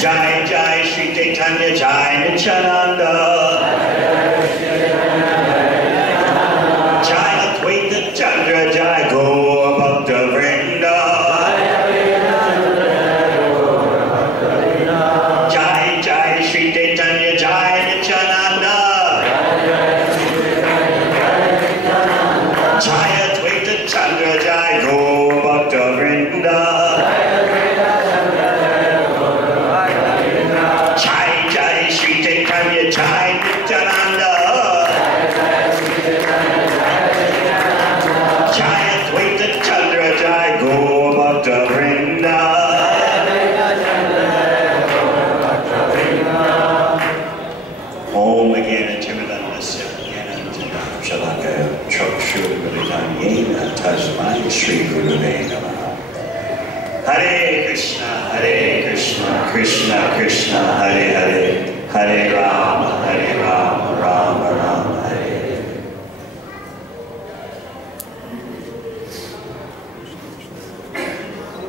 Jai Jai Shri Chaitanya Jai Nityananda. Jai Advaita Chandra Jai Gaur Bhakta Vrinda. Jai Jai Shri Chaitanya Jai Nityananda. Jai Advaita Chandra Jai Gaur Bhakta Vrinda. Shri Guru Namaha. Hare Krishna, Krishna Krishna, Hare Hare, Hare Rama, Rama Rama, Hare.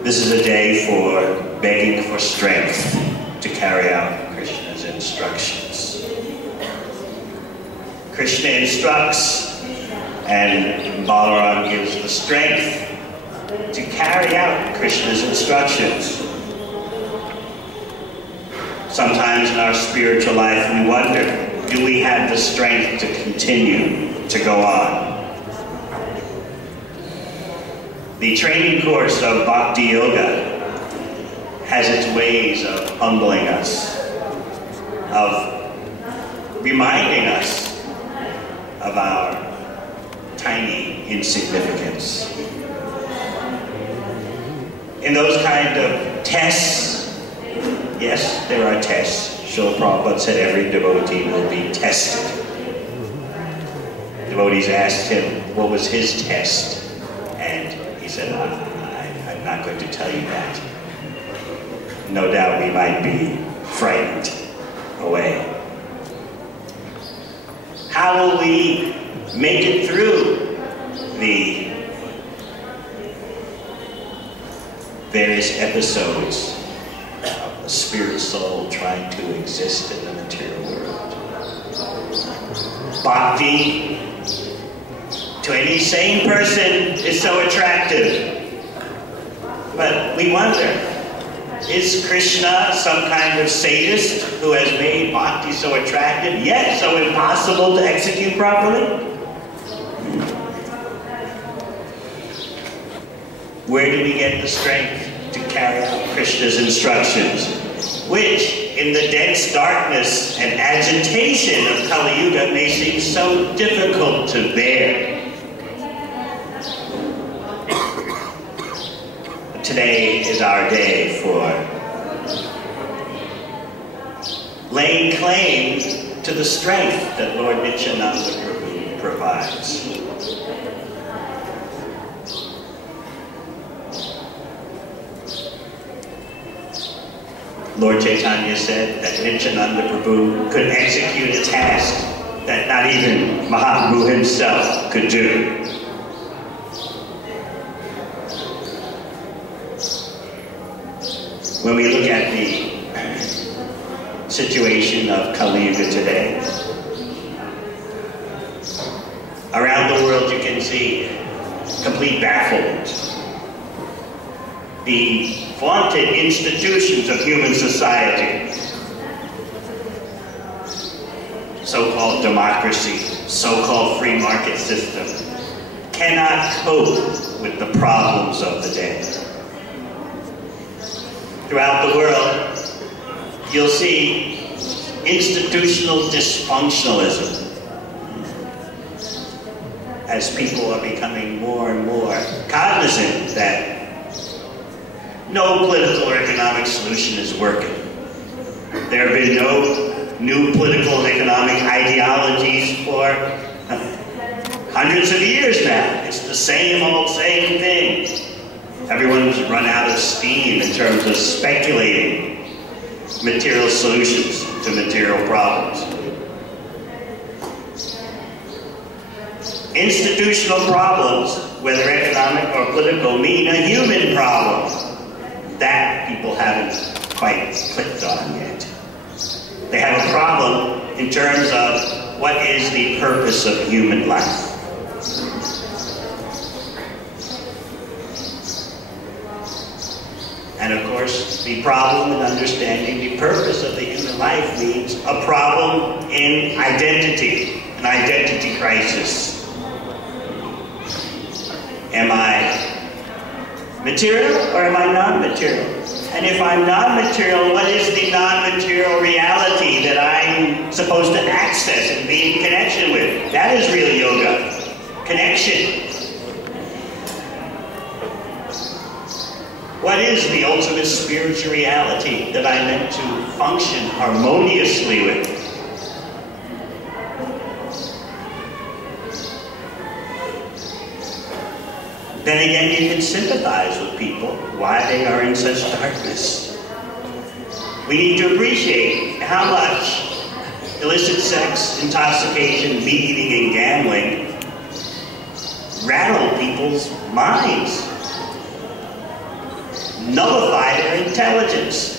This is a day for begging for strength to carry out Krishna's instructions. Krishna instructs, and Balaram gives the strength to carry out Krishna's instructions. Sometimes in our spiritual life we wonder, do we have the strength to continue to go on? The training course of Bhakti Yoga has its ways of humbling us, of reminding us of our tiny insignificance. In those kind of tests, yes, there are tests. Srila Prabhupada said every devotee will be tested. Devotees asked him what was his test, and he said, I'm not going to tell you that. No doubt we might be frightened away. How will we make it through the various episodes of the spirit soul trying to exist in the material world? Bhakti, to any sane person, is so attractive. But we wonder, is Krishna some kind of sadist who has made Bhakti so attractive, yet so impossible to execute properly? Where did he get the strength to carry out Krishna's instructions, which, in the dense darkness and agitation of Kali Yuga, may seem so difficult to bear? Today is our day for laying claim to the strength that Lord Nityananda provides. Lord Chaitanya said that Nityananda Prabhu could execute a task that not even Mahaprabhu himself could do. When we look at the situation of Kali Yuga today, around the world you can see complete bafflement. The vaunted institutions of human society, so-called democracy, so-called free market system, cannot cope with the problems of the day. Throughout the world, you'll see institutional dysfunctionalism as people are becoming more and more cognizant that no political or economic solution is working. There have been no new political and economic ideologies for hundreds of years now. It's the same old same thing. Everyone's run out of steam in terms of speculating material solutions to material problems. Institutional problems whether economic or political, mean a human problem. That people haven't quite clicked on yet. They have a problem in terms of what is the purpose of human life. And of course, the problem in understanding the purpose of the human life means a problem in identity, an identity crisis. Am I material or am I non-material? And if I'm non-material, what is the non-material reality that I'm supposed to access and be in connection with? That is real yoga. Connection. What is the ultimate spiritual reality that I'm meant to function harmoniously with? Then again, you can sympathize with people, why they are in such darkness. We need to appreciate how much illicit sex, intoxication, beating, and gambling rattle people's minds, nullify their intelligence.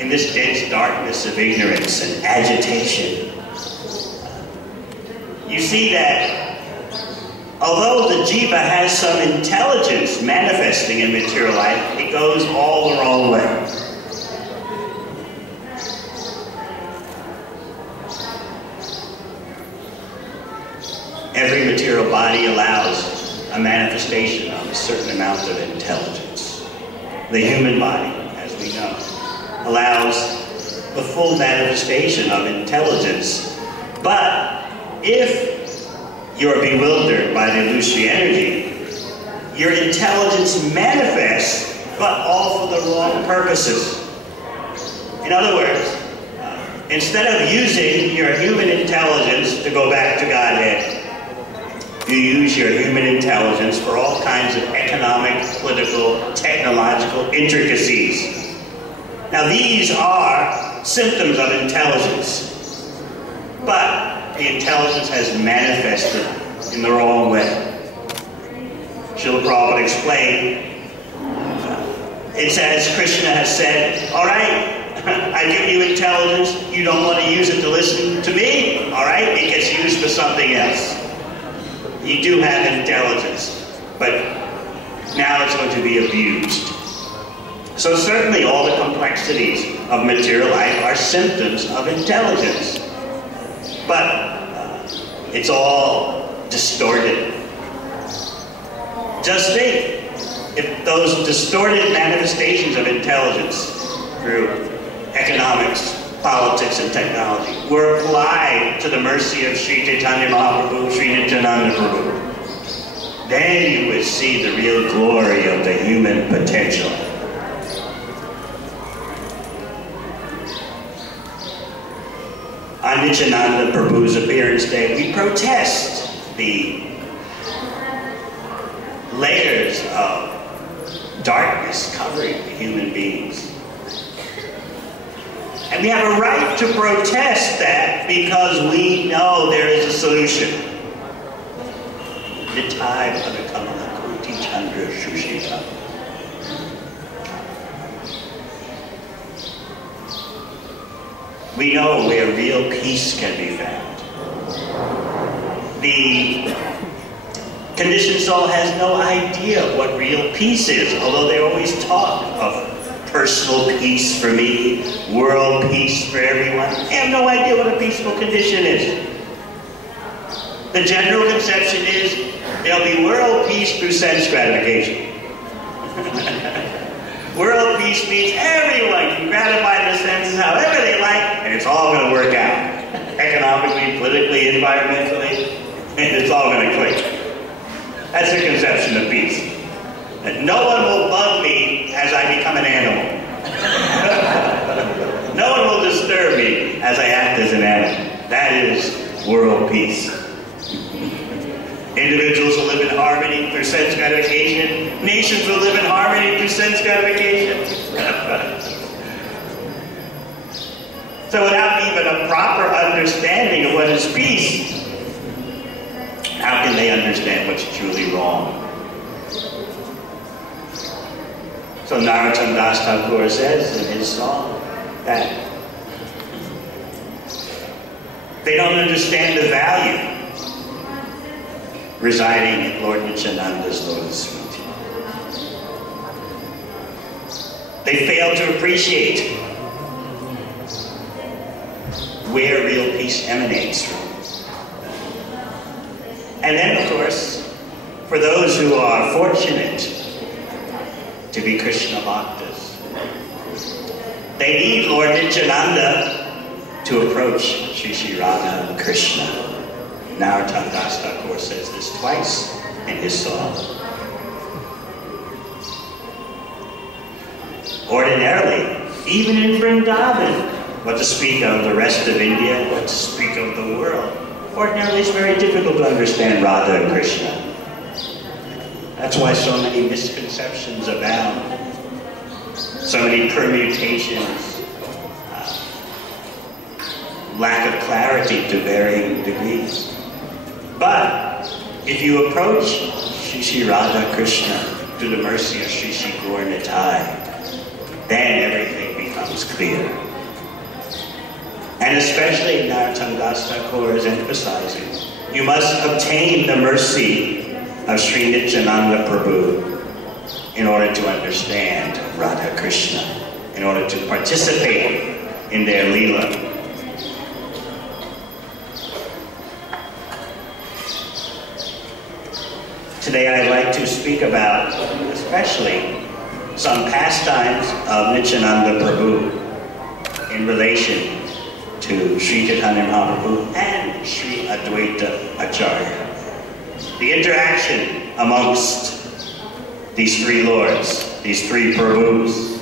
In this dense darkness of ignorance and agitation, you see that although the jiva has some intelligence manifesting in material life, it goes all the wrong way. Every material body allows a manifestation of a certain amount of intelligence. The human body, as we know, allows the full manifestation of intelligence. But if you're bewildered by the illusory energy, your intelligence manifests, but all for the wrong purposes. In other words, instead of using your human intelligence to go back to Godhead, you use your human intelligence for all kinds of economic, political, technological intricacies. Now these are symptoms of intelligence, but the intelligence has manifested in the wrong way. Srila Prabhupada explained, it says, Krishna has said, all right, I give you intelligence, you don't want to use it to listen to me, all right, it gets used for something else. You do have intelligence, but now it's going to be abused. So certainly all the complexities of material life are symptoms of intelligence. But it's all distorted. Just think, if those distorted manifestations of intelligence through economics, politics, and technology were applied to the mercy of Sri Chaitanya Mahaprabhu, Sri Nityananda Prabhu, then you would see the real glory of the human potential. On Nityananda Prabhu's appearance day, we protest the layers of darkness covering human beings. And we have a right to protest that because we know there is a solution. Nitai Padakamala Kuti Chandra Shushita. We know where real peace can be found. The conditioned soul has no idea what real peace is, although they always talk of personal peace for me, world peace for everyone. They have no idea what a peaceful condition is. The general conception is there'll be world peace through sense gratification. World peace means everyone can gratify their senses however they like, and it's all going to work out. Economically, politically, environmentally, and it's all going to click. That's the conception of peace. That no one will bug me as I become an animal. No one will disturb me as I act as an animal. That is world peace. Individuals will live in harmony through sense gratification. Nations will live in harmony through sense gratification. So without even a proper understanding of what is peace, How can they understand what's truly wrong? So Narottam Das Thakur says in his song that they don't understand the value residing in Lord Nityananda's lotus feet. They fail to appreciate where real peace emanates from. And then, of course, for those who are fortunate to be Krishna Bhaktas, they need Lord Nityananda to approach Shri Radha and Krishna. Narottam Das Thakur says this twice in his song. Ordinarily, even in Vrindavan, what to speak of the rest of India, what to speak of the world, ordinarily it's very difficult to understand Radha and Krishna. That's why so many misconceptions abound, so many permutations, lack of clarity to varying degrees. But if you approach Shri Radha Krishna through the mercy of Shri Gaur Nitai, then everything becomes clear. And especially Narottam Das Thakur is emphasizing, you must obtain the mercy of Sri Nityananda Prabhu in order to understand Radha Krishna, in order to participate in their Leela. Today I'd like to speak about, especially, some pastimes of Nityananda Prabhu in relation to Sri Chaitanya Mahaprabhu and Sri Advaita Acharya. The interaction amongst these three lords, these three Prabhus.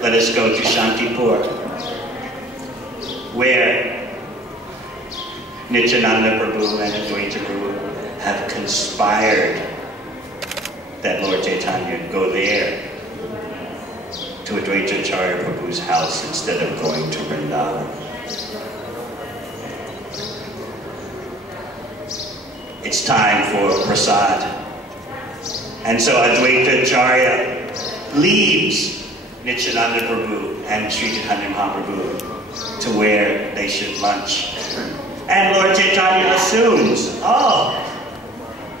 Let us go to Shantipur, where Nityananda Prabhu and Advaita Prabhu have conspired that Lord Chaitanya go there to Advaita Acharya Prabhu's house instead of going to Vrindavan. It's time for prasad. And so Advaita Acharya leaves Nityananda Prabhu and Sri Chaitanya Mahaprabhu to where they should lunch. And Lord Chaitanya assumes, oh,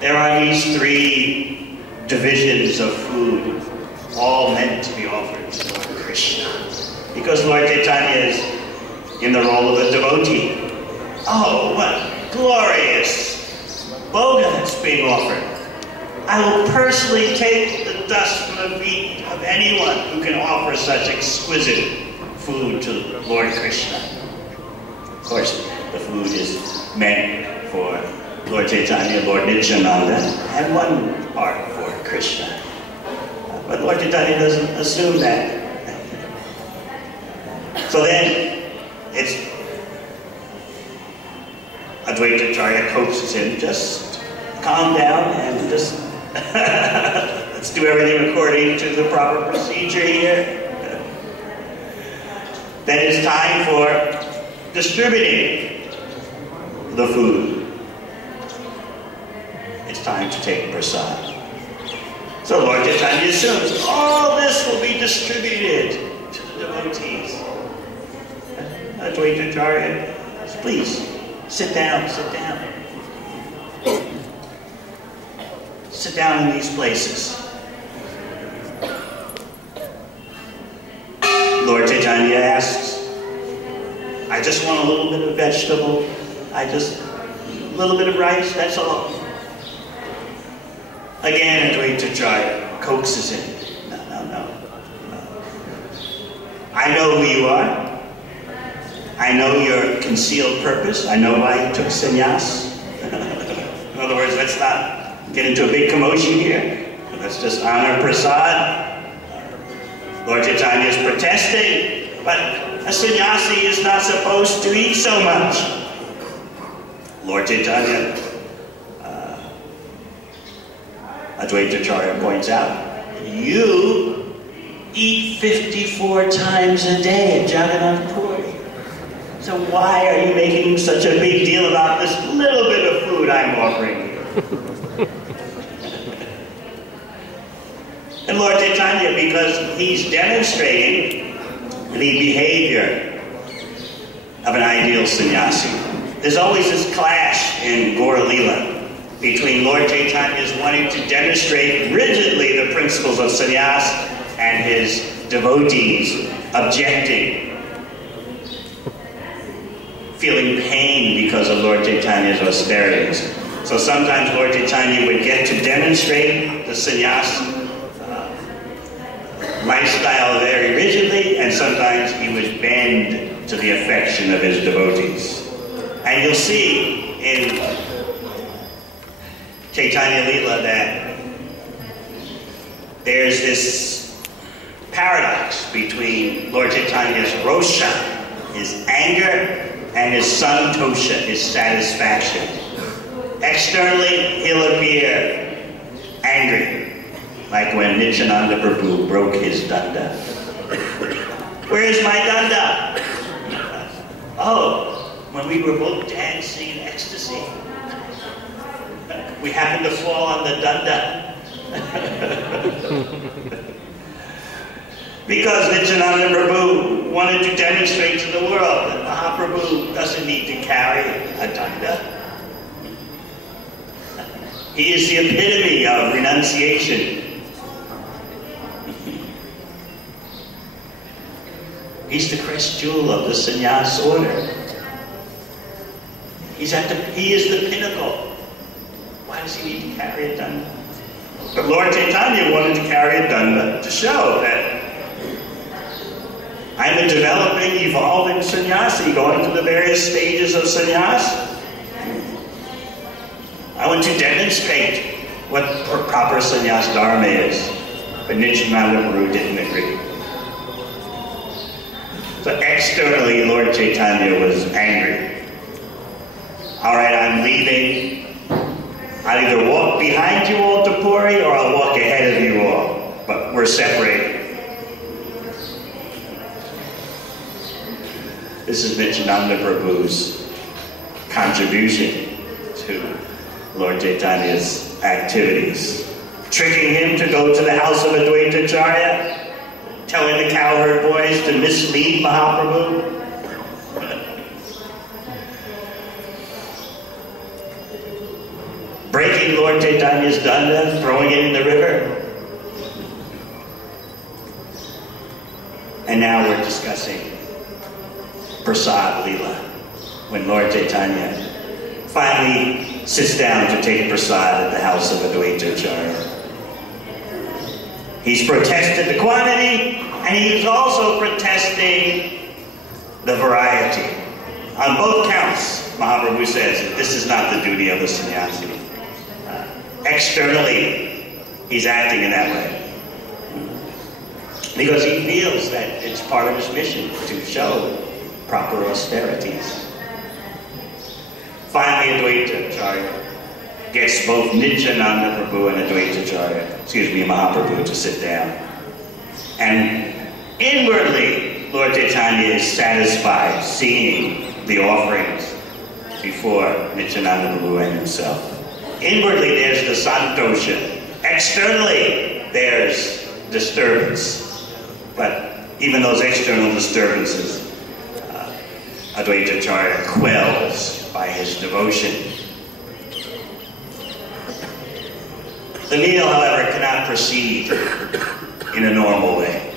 there are these three divisions of food, all meant to be offered to Lord Krishna. Because Lord Chaitanya is in the role of a devotee. Oh, what glorious bhoga that's being offered. I will personally take the dust from the feet of anyone who can offer such exquisite food to Lord Krishna. Of course, the food is meant for Lord Chaitanya, Lord Nityananda, and one part for Krishna. But Lord Chaitanya doesn't assume that. So then, it's Advaita Acharya coaxes him, just calm down and just let's do everything according to the proper procedure here. Then it's time for distributing the food. It's time to take prasad. So Lord Chaitanya assumes all this will be distributed to the devotees. Advaita Acharya, please, sit down, sit down. Sit down in these places. Lord Chaitanya asks, I just want a little bit of vegetable. A little bit of rice, that's all. Again, Advaita Acharya coaxes him. No. I know who you are. I know your concealed purpose. I know why you took sannyas. In other words, let's not get into a big commotion here. Let's just honor prasad. Lord Chaitanya is protesting, but a sannyasi is not supposed to eat so much. Lord Chaitanya, Advaita Acharya points out, you eat 54 times a day at Jagannath Puri. So why are you making such a big deal about this little bit of food I'm offering you? And Lord Chaitanya, because he's demonstrating the behavior of an ideal sannyasi. There's always this clash in Gaura Lila between Lord Chaitanya's wanting to demonstrate rigidly the principles of sannyas and his devotees objecting, feeling pain because of Lord Chaitanya's austerities. So sometimes Lord Chaitanya would get to demonstrate the sannyas lifestyle very rigidly, and sometimes he would bend to the affection of his devotees. And you'll see in Chaitanya Lila that there's this paradox between Lord Chaitanya's rosha, his anger, and his santosha, his satisfaction. Externally, he'll appear angry, like when Nityananda Prabhu broke his danda. Where's my danda? Oh, when we were both dancing in ecstasy, we happened to fall on the danda. Because Nityananda Prabhu wanted to demonstrate to the world that Mahaprabhu doesn't need to carry a danda. He is the epitome of renunciation. He's the crest jewel of the sannyas order. He is the pinnacle. Why does he need to carry a danda? But Lord Chaitanya wanted to carry a danda to show that I'm a developing, evolving sannyasi going through the various stages of sannyas. I want to demonstrate what proper sannyas dharma is. But Nityananda Prabhu didn't agree. So externally, Lord Chaitanya was angry. All right, I'm leaving. I'll either walk behind you all to Puri, or I'll walk ahead of you all. But we're separated. This is Nityananda Prabhu's contribution to Lord Chaitanya's activities. Tricking him to go to the house of Advaita Acharya, telling the cowherd boys to mislead Mahaprabhu. Breaking Lord Chaitanya's danda, throwing it in the river. And now we're discussing Prasad Leela, when Lord Chaitanya finally sits down to take Prasad at the house of Advaita Acharya. He's protested the quantity, and he's also protesting the variety. On both counts, Mahaprabhu says that this is not the duty of the sannyasi. Externally, he's acting in that way, because he feels that it's part of his mission to show proper austerities. Finally, Advaita Acharya gets both Nityananda Prabhu and Advaita Acharya, Mahaprabhu, to sit down. And inwardly, Lord Chaitanya is satisfied seeing the offerings before Nityananda Prabhu and himself. Inwardly, there's the santosha. Externally, there's disturbance. But even those external disturbances, Advaita Acharya quells by his devotion. The meal, however, cannot proceed in a normal way.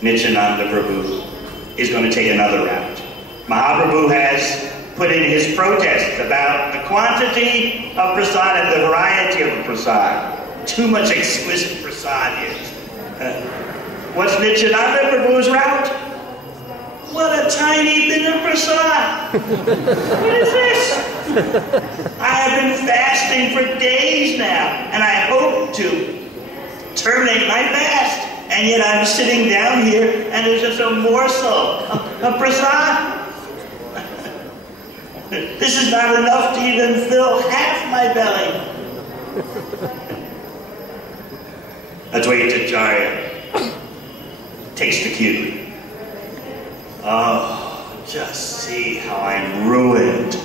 Nityananda Prabhu is going to take another route. Mahaprabhu has put in his protest about the quantity of prasad and the variety of the prasad. Too much exquisite prasad here. What's Nityananda Prabhu's route? What a tiny bit of prasad! What is this? I have been fasting for days now, and I hope to terminate my fast. And yet I'm sitting down here, and there's just a morsel of prasad. This is not enough to even fill half my belly. Advaita Acharya takes the cue. Oh, just see how I'm ruined.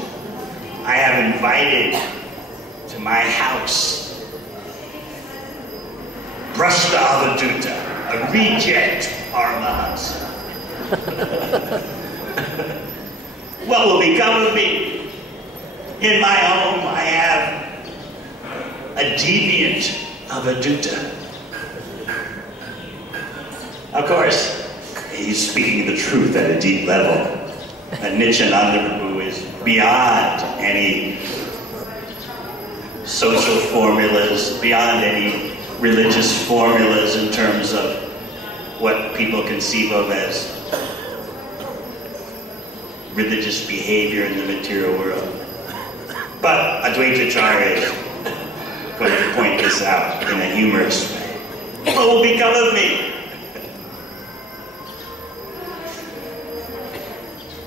I have invited to my house Brashta Avaduta, a reject Paramahansa. What will become of me? In my home I have a deviant Avaduta. Of course, he's speaking the truth at a deep level. And Nityananda Prabhu is beyond any social formulas, beyond any religious formulas in terms of what people conceive of as religious behavior in the material world. But Advaita Acharya is going to point this out in a humorous way. What will become of me?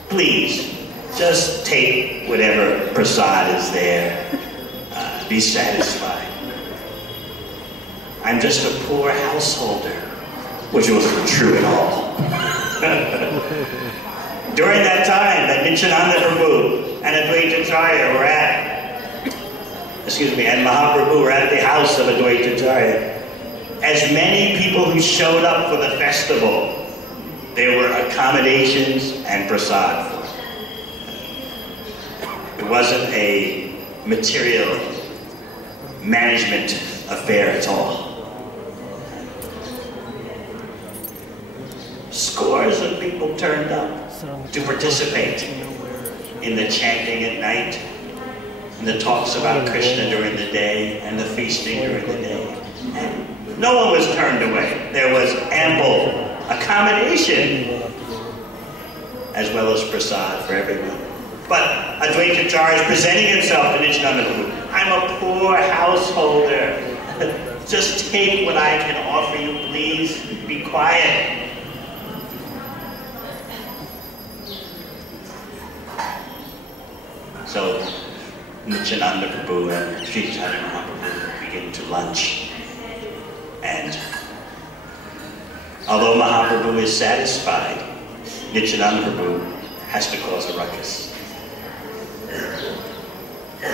Please, just take whatever prasad is there. Be satisfied. I'm just a poor householder, which wasn't true at all. During that time that Nityananda Prabhu and Advaita Acharya were and Mahaprabhu were at the house of Advaita Acharya, as many people who showed up for the festival, there were accommodations and prasad for it. It wasn't a material management affair at all. Scores of people turned up to participate in the chanting at night, and the talks about Krishna during the day, and the feasting during the day. And no one was turned away. There was ample accommodation as well as prasad for everyone. But Advaita Acharya is presenting himself to Nityananda Prabhu. I'm a poor householder. Just take what I can offer you, please. Be quiet. So Nityananda Prabhu and Sri Chaitanya Mahaprabhu begin to lunch. And although Mahaprabhu is satisfied, Nityananda Prabhu has to cause a ruckus.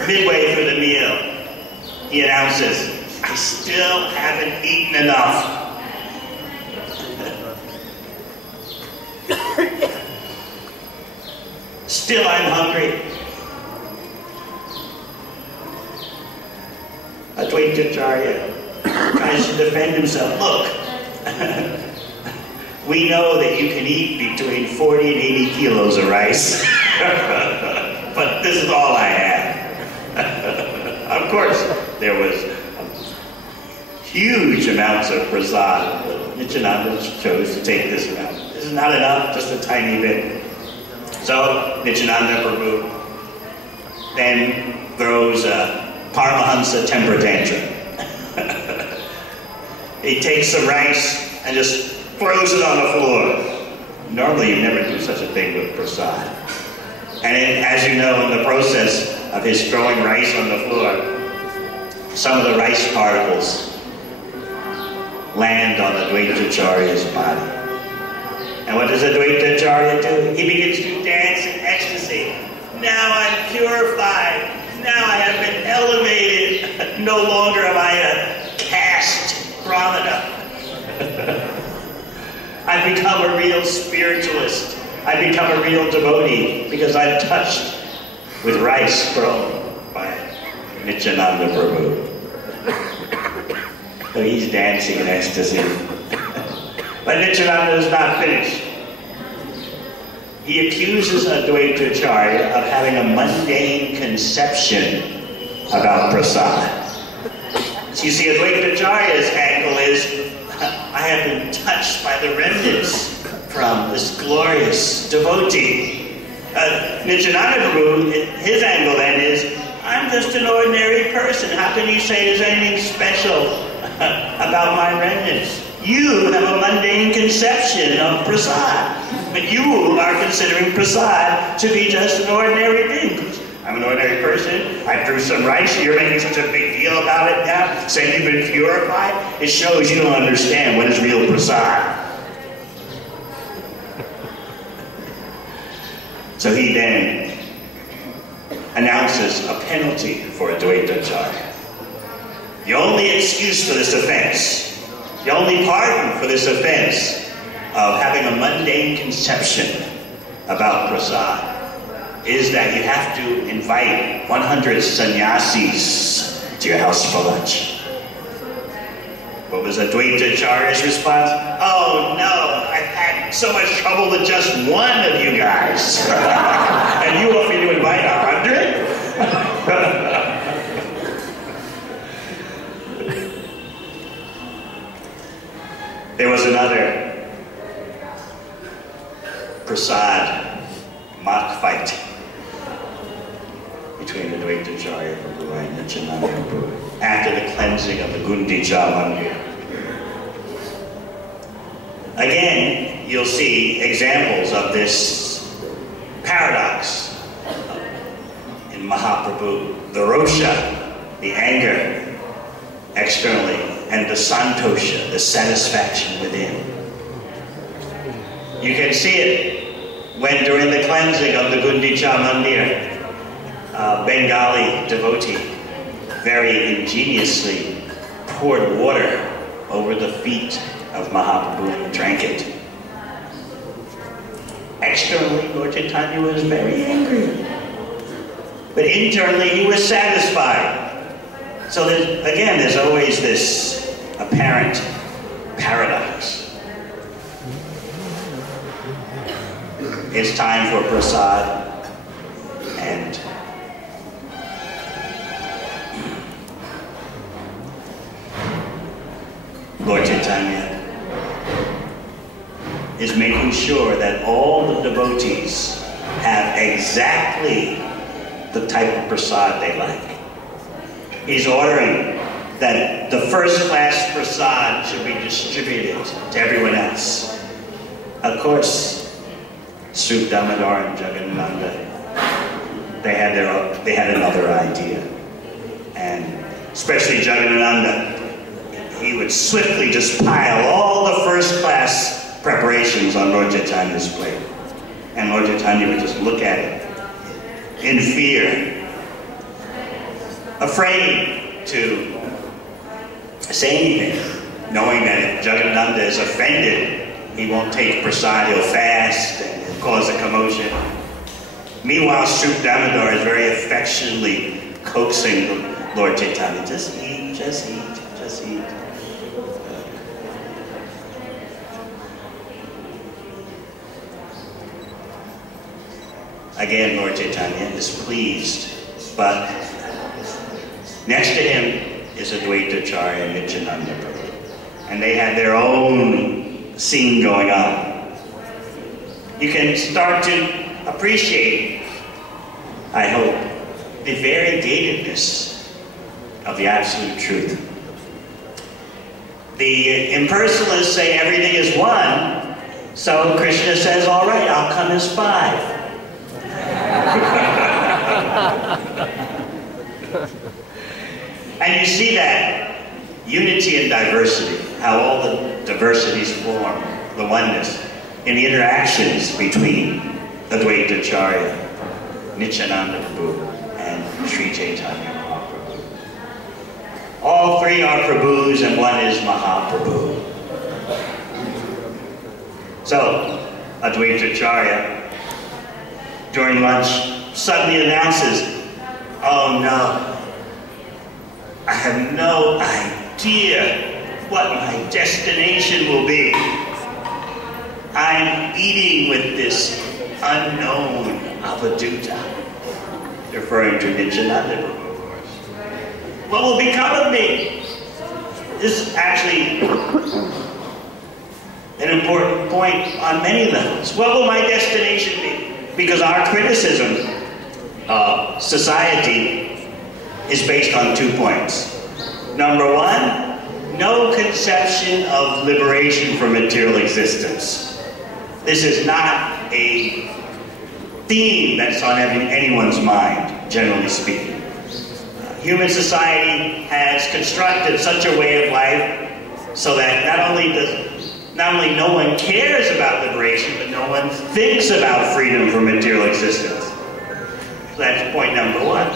Midway through the meal, he announces, I still haven't eaten enough. Still I'm hungry. Advaita Acharya tries to defend himself. Look, we know that you can eat between 40 and 80 kilos of rice, but this is all I have. Of course, there was huge amounts of prasad, but Nityananda chose to take this amount. This is not enough, just a tiny bit. So Nityananda Prabhu then throws a Paramahansa temper tantrum. He takes some rice and just throws it on the floor. Normally you never do such a thing with prasad. And as you know, in the process of his throwing rice on the floor, some of the rice particles land on Advaita Acharya's body. And what does Advaita Acharya do? He begins to dance in ecstasy. Now I'm purified. Now I have been elevated. No longer am I a caste brahmana. I've become a real spiritualist. I've become a real devotee because I'm touched with rice thrown by Nityananda Prabhu. So he's dancing in ecstasy. But Nityananda is not finished. He accuses Advaita Acharya of having a mundane conception about prasad. So you see, Advaita Acharya's angle is, I have been touched by the remnants from this glorious devotee. Nityananda Prabhu, his angle then is, I'm just an ordinary person. How can you say there's anything special about my remnants? You have a mundane conception of prasad. But you are considering prasad to be just an ordinary thing. I'm an ordinary person. I threw some rice. You're making such a big deal about it now, saying you've been purified. It shows you don't understand what is real prasad. So he then announces a penalty for Advaitacharya. The only excuse for this offense, the only pardon for this offense of having a mundane conception about prasad is that you have to invite 100 sannyasis to your house for lunch. What was Advaitacharya's response? Oh no, I've had so much trouble with just one of you guys. And you want me to invite 100? There was another prasad mock fight between Advaitacharya and Nityananda after the cleansing of the Gundicha Mandir. Again, you'll see examples of this paradox in Mahaprabhu. The rosha, the anger externally, and the santosha, the satisfaction within. You can see it when during the cleansing of the Gundicha Mandir, Bengali devotee very ingeniously poured water over the feet of Mahaprabhu and drank it. Externally, Lord Chaitanya was very angry, but internally he was satisfied. So again, there's always this apparent paradox. It's time for prasad, and Lord Chaitanya is making sure that all the devotees have exactly the type of prasad they like. He's ordering that the first-class prasad should be distributed to everyone else. Of course, Sri Damodar and Jagadananda, they had another idea. And especially Jagadananda, he would swiftly just pile all the first-class preparations on Lord Chaitanya's plate. And Lord Chaitanya would just look at it in fear, afraid to say anything, knowing that if Jagadananda is offended, he won't take prasad, he'll fast and cause a commotion. Meanwhile, Sri Damodar is very affectionately coaxing Lord Chaitanya, just eat, just eat, just eat. Again, Lord Chaitanya is pleased, but next to him is Advaitacharya and Nityananda Prabhu. And they had their own scene going on. You can start to appreciate, I hope, the variegatedness of the absolute truth. The impersonalists say everything is one, so Krishna says, all right, I'll come as 5. And you see that unity and diversity, how all the diversities form the oneness in the interactions between Advaitacharya, Nityananda Prabhu, and Sri Chaitanya Mahaprabhu. All three are Prabhus and one is Mahaprabhu. So, Advaitacharya, during lunch, suddenly announces, oh no, I have no idea what my destination will be. I'm eating with this unknown Avaduta, referring to Nityananda, of course. What will become of me? This is actually an important point on many levels. What will my destination be? Because our criticism of society is based on 2 points. Number one, no conception of liberation from material existence. This is not a theme that's on anyone's mind, generally speaking. Human society has constructed such a way of life so that not only Not only no one cares about liberation, but no one thinks about freedom from material existence. So that's point number one.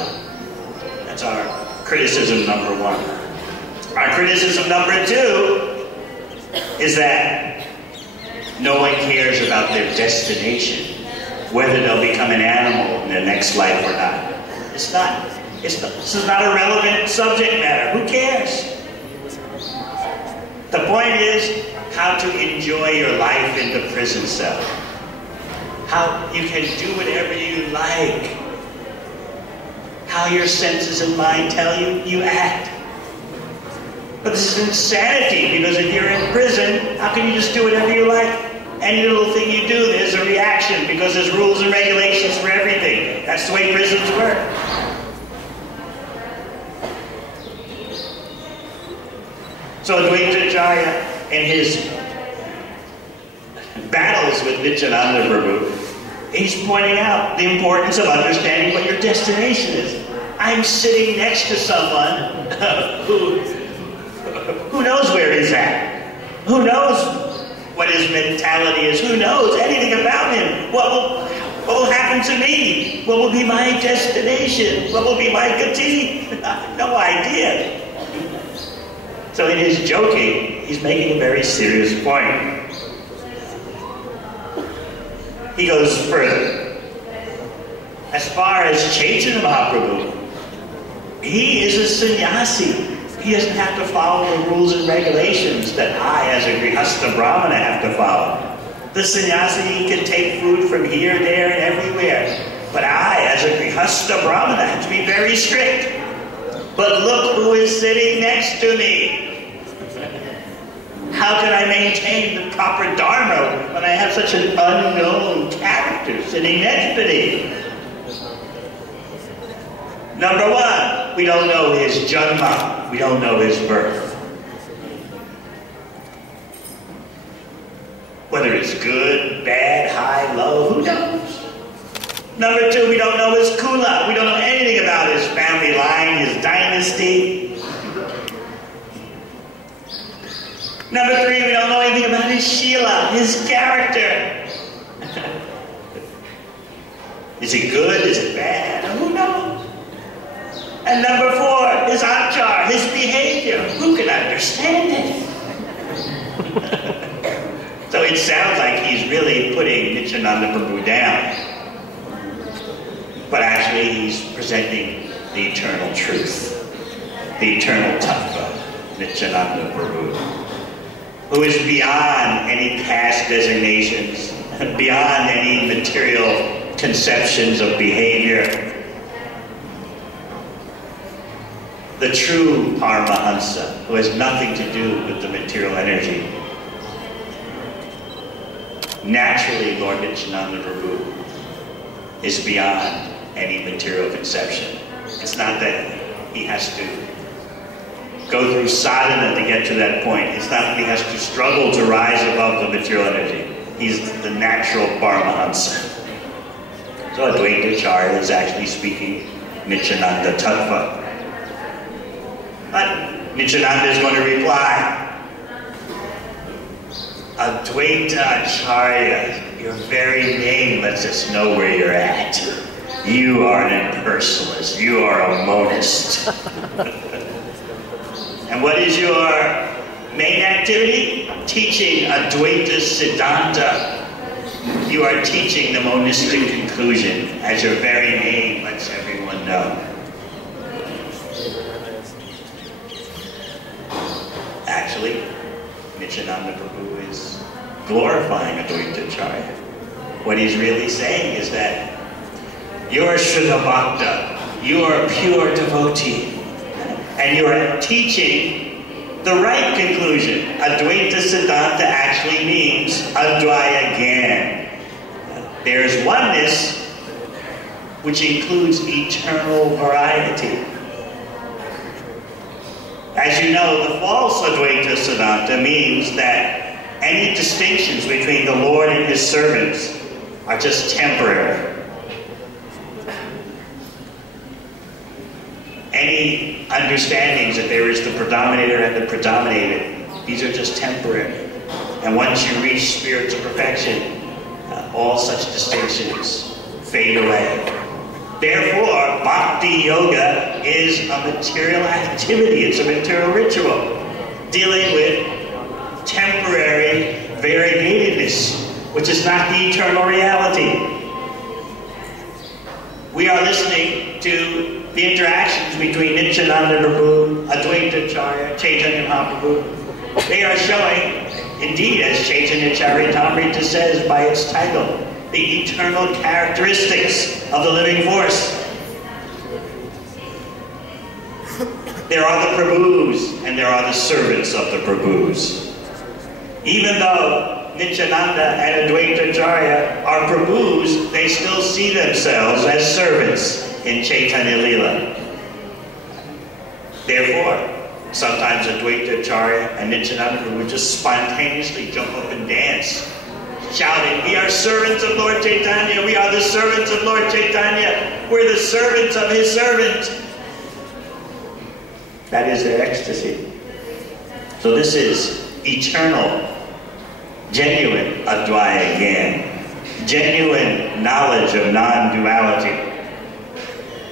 That's our criticism number one. Our criticism number two is that no one cares about their destination, whether they'll become an animal in their next life or not. This is not a relevant subject matter. Who cares? The point is how to enjoy your life in the prison cell. How you can do whatever you like. How your senses and mind tell you, you act. But this is insanity, because if you're in prison, how can you just do whatever you like? Any little thing you do, there's a reaction, because there's rules and regulations for everything. That's the way prisons work. So Advaita Acharya, in his battles with Nityananda Prabhu, he's pointing out the importance of understanding what your destination is. I'm sitting next to someone who knows where he's at. Who knows what his mentality is? Who knows anything about him? What will happen to me? What will be my destination? What will be my gati? No idea. So in his joking, he's making a very serious point. He goes further. As far as Chaitanya Mahaprabhu, he is a sannyasi. He doesn't have to follow the rules and regulations that I, as a Grihastha Brahmana, have to follow. The sannyasi can take food from here, there, and everywhere. But I, as a Grihastha Brahmana, have to be very strict. But look who is sitting next to me. How can I maintain the proper dharma when I have such an unknown character sitting next to me? Number one, we don't know his janma. We don't know his birth. Whether it's good, bad, high, low, who knows? Number two, we don't know his kula. We don't know anything about his family line, his dynasty. Number three, we don't know anything about his shila, his character. Is it good? Is it bad? Who knows? And number four, his achar, his behavior. Who can understand it? So it sounds like he's really putting Nityananda Prabhu down. But actually he's presenting the eternal truth, the eternal tattva, Nityananda Prabhu, who is beyond any caste designations, beyond any material conceptions of behavior. The true Paramahansa, who has nothing to do with the material energy. Naturally, Lord Nityananda Prabhu is beyond any material conception. It's not that he has to go through sadhana to get to that point. It's not that he has to struggle to rise above the material energy. He's the natural Paramahansa. So Advaita Acharya is actually speaking Nityananda Tattva. But Nityananda is going to reply, Advaita Acharya, your very name lets us know where you're at. You are an impersonalist. You are a monist. And what is your main activity? Teaching Advaita Siddhanta. You are teaching the monistic conclusion, as your very name lets everyone know. Actually, Nityananda Prabhu is glorifying Advaita Acharya. What he's really saying is that you're a Shuddha Bhakta, you are a pure devotee, and you are teaching the right conclusion. Advaita Siddhanta actually means Advaya Gyan. There is oneness, which includes eternal variety. As you know, the false Advaita Siddhanta means that any distinctions between the Lord and his servants are just temporary. Any understandings that there is the predominator and the predominated, these are just temporary. And once you reach spiritual perfection, all such distinctions fade away. Therefore, bhakti yoga is a material activity. It's a material ritual dealing with temporary variegatedness, which is not the eternal reality. We are listening to the interactions between Nityananda Prabhu, Advaita Acharya, Chaitanya Mahaprabhu. They are showing, indeed, as Chaitanya Charitamrita says by its title, the eternal characteristics of the living force. There are the Prabhus, and there are the servants of the Prabhus. Even though Nityananda and Advaita Acharya are Prabhus, they still see themselves as servants in Chaitanya Lila. Therefore, sometimes Advaita Acharya and Nityananda would just spontaneously jump up and dance, shouting, "We are servants of Lord Chaitanya, we are the servants of Lord Chaitanya, we're the servants of his servant." That is their ecstasy. So this is eternal, genuine Advaya Gyan, genuine knowledge of non-duality.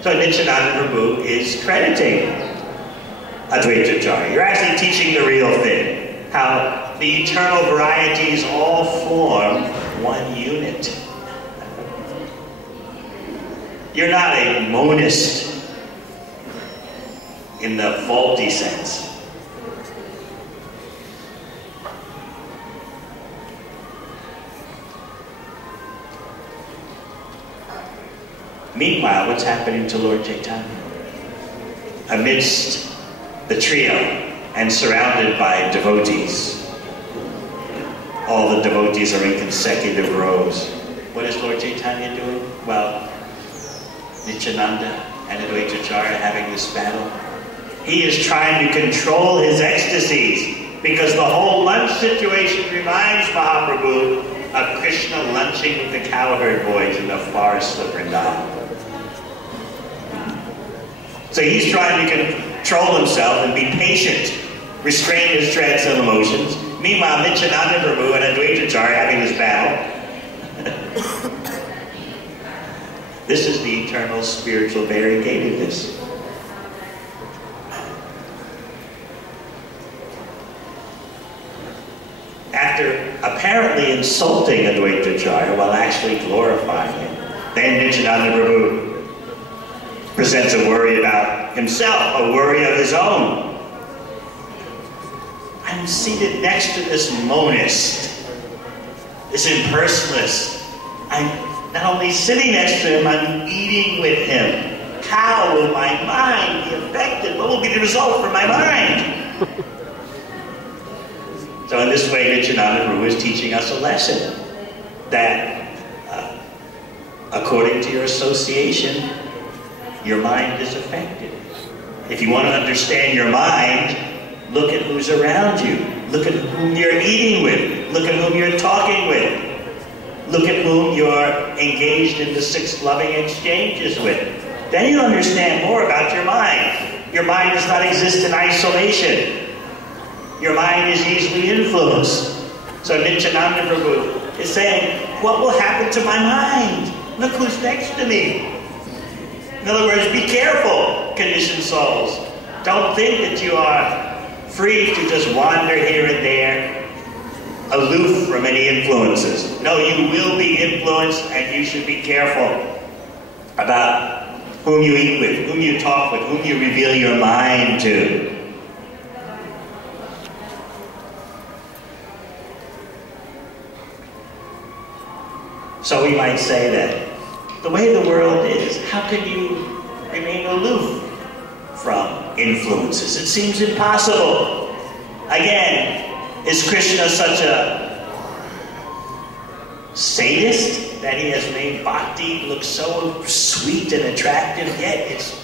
So Nityananda Prabhu is crediting Advaita Acharya. You're actually teaching the real thing, how the eternal varieties all form one unit. You're not a monist in the faulty sense. Meanwhile, what's happening to Lord Chaitanya? Amidst the trio and surrounded by devotees. All the devotees are in consecutive rows. What is Lord Chaitanya doing? Well, Nityananda and Advaita Acharya are having this battle. He is trying to control his ecstasies because the whole lunch situation reminds Mahaprabhu of Krishna lunching with the cowherd boys in the forests of Vrindavan. So he's trying to control himself and be patient, restrain his transcendental emotions. Meanwhile, Nityananda Prabhu and Advaita Acharya are having this battle. This is the eternal spiritual variegatedness. After apparently insulting Advaita Acharya while actually glorifying him, then Nityananda Prabhu presents a worry about himself, a worry of his own. I'm seated next to this monist, this impersonalist. I'm not only sitting next to him, I'm eating with him. How will my mind be affected? What will be the result for my mind? So in this way, Nityananda Prabhu is teaching us a lesson that according to your association, your mind is affected. If you want to understand your mind, look at who's around you. Look at whom you're eating with. Look at whom you're talking with. Look at whom you're engaged in the 6 loving exchanges with. Then you'll understand more about your mind. Your mind does not exist in isolation. Your mind is easily influenced. So Nityananda Prabhu is saying, what will happen to my mind? Look who's next to me. In other words, be careful, conditioned souls. Don't think that you are free to just wander here and there, aloof from any influences. No, you will be influenced, and you should be careful about whom you eat with, whom you talk with, whom you reveal your mind to. So we might say that the way the world is, how can you remain aloof from influences? It seems impossible. Again, is Krishna such a sadist that he has made bhakti look so sweet and attractive, yet it's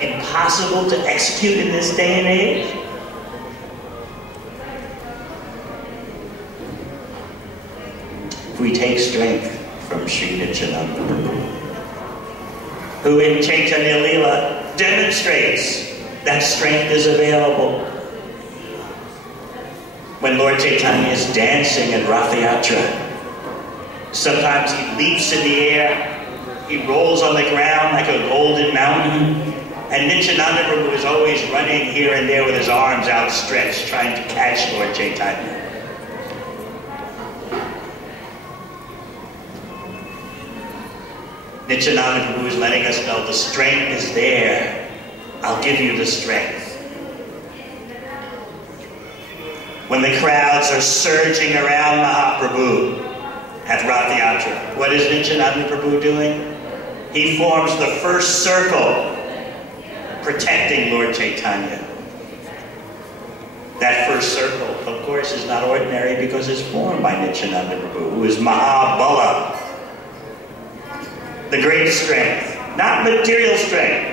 impossible to execute in this day and age? We take strength from Sri Nityananda Prabhu, who in Chaitanya Lila demonstrates that strength is available. When Lord Chaitanya is dancing at Rath Yatra, sometimes he leaps in the air, he rolls on the ground like a golden mountain, and Nityananda Prabhu is always running here and there with his arms outstretched, trying to catch Lord Chaitanya. Nityananda Prabhu is letting us know the strength is there. I'll give you the strength. When the crowds are surging around Mahaprabhu at Rath Yatra, what is Nityananda Prabhu doing? He forms the first circle protecting Lord Chaitanya. That first circle, of course, is not ordinary because it's formed by Nityananda Prabhu, who is Mahabala, the great strength, not material strength.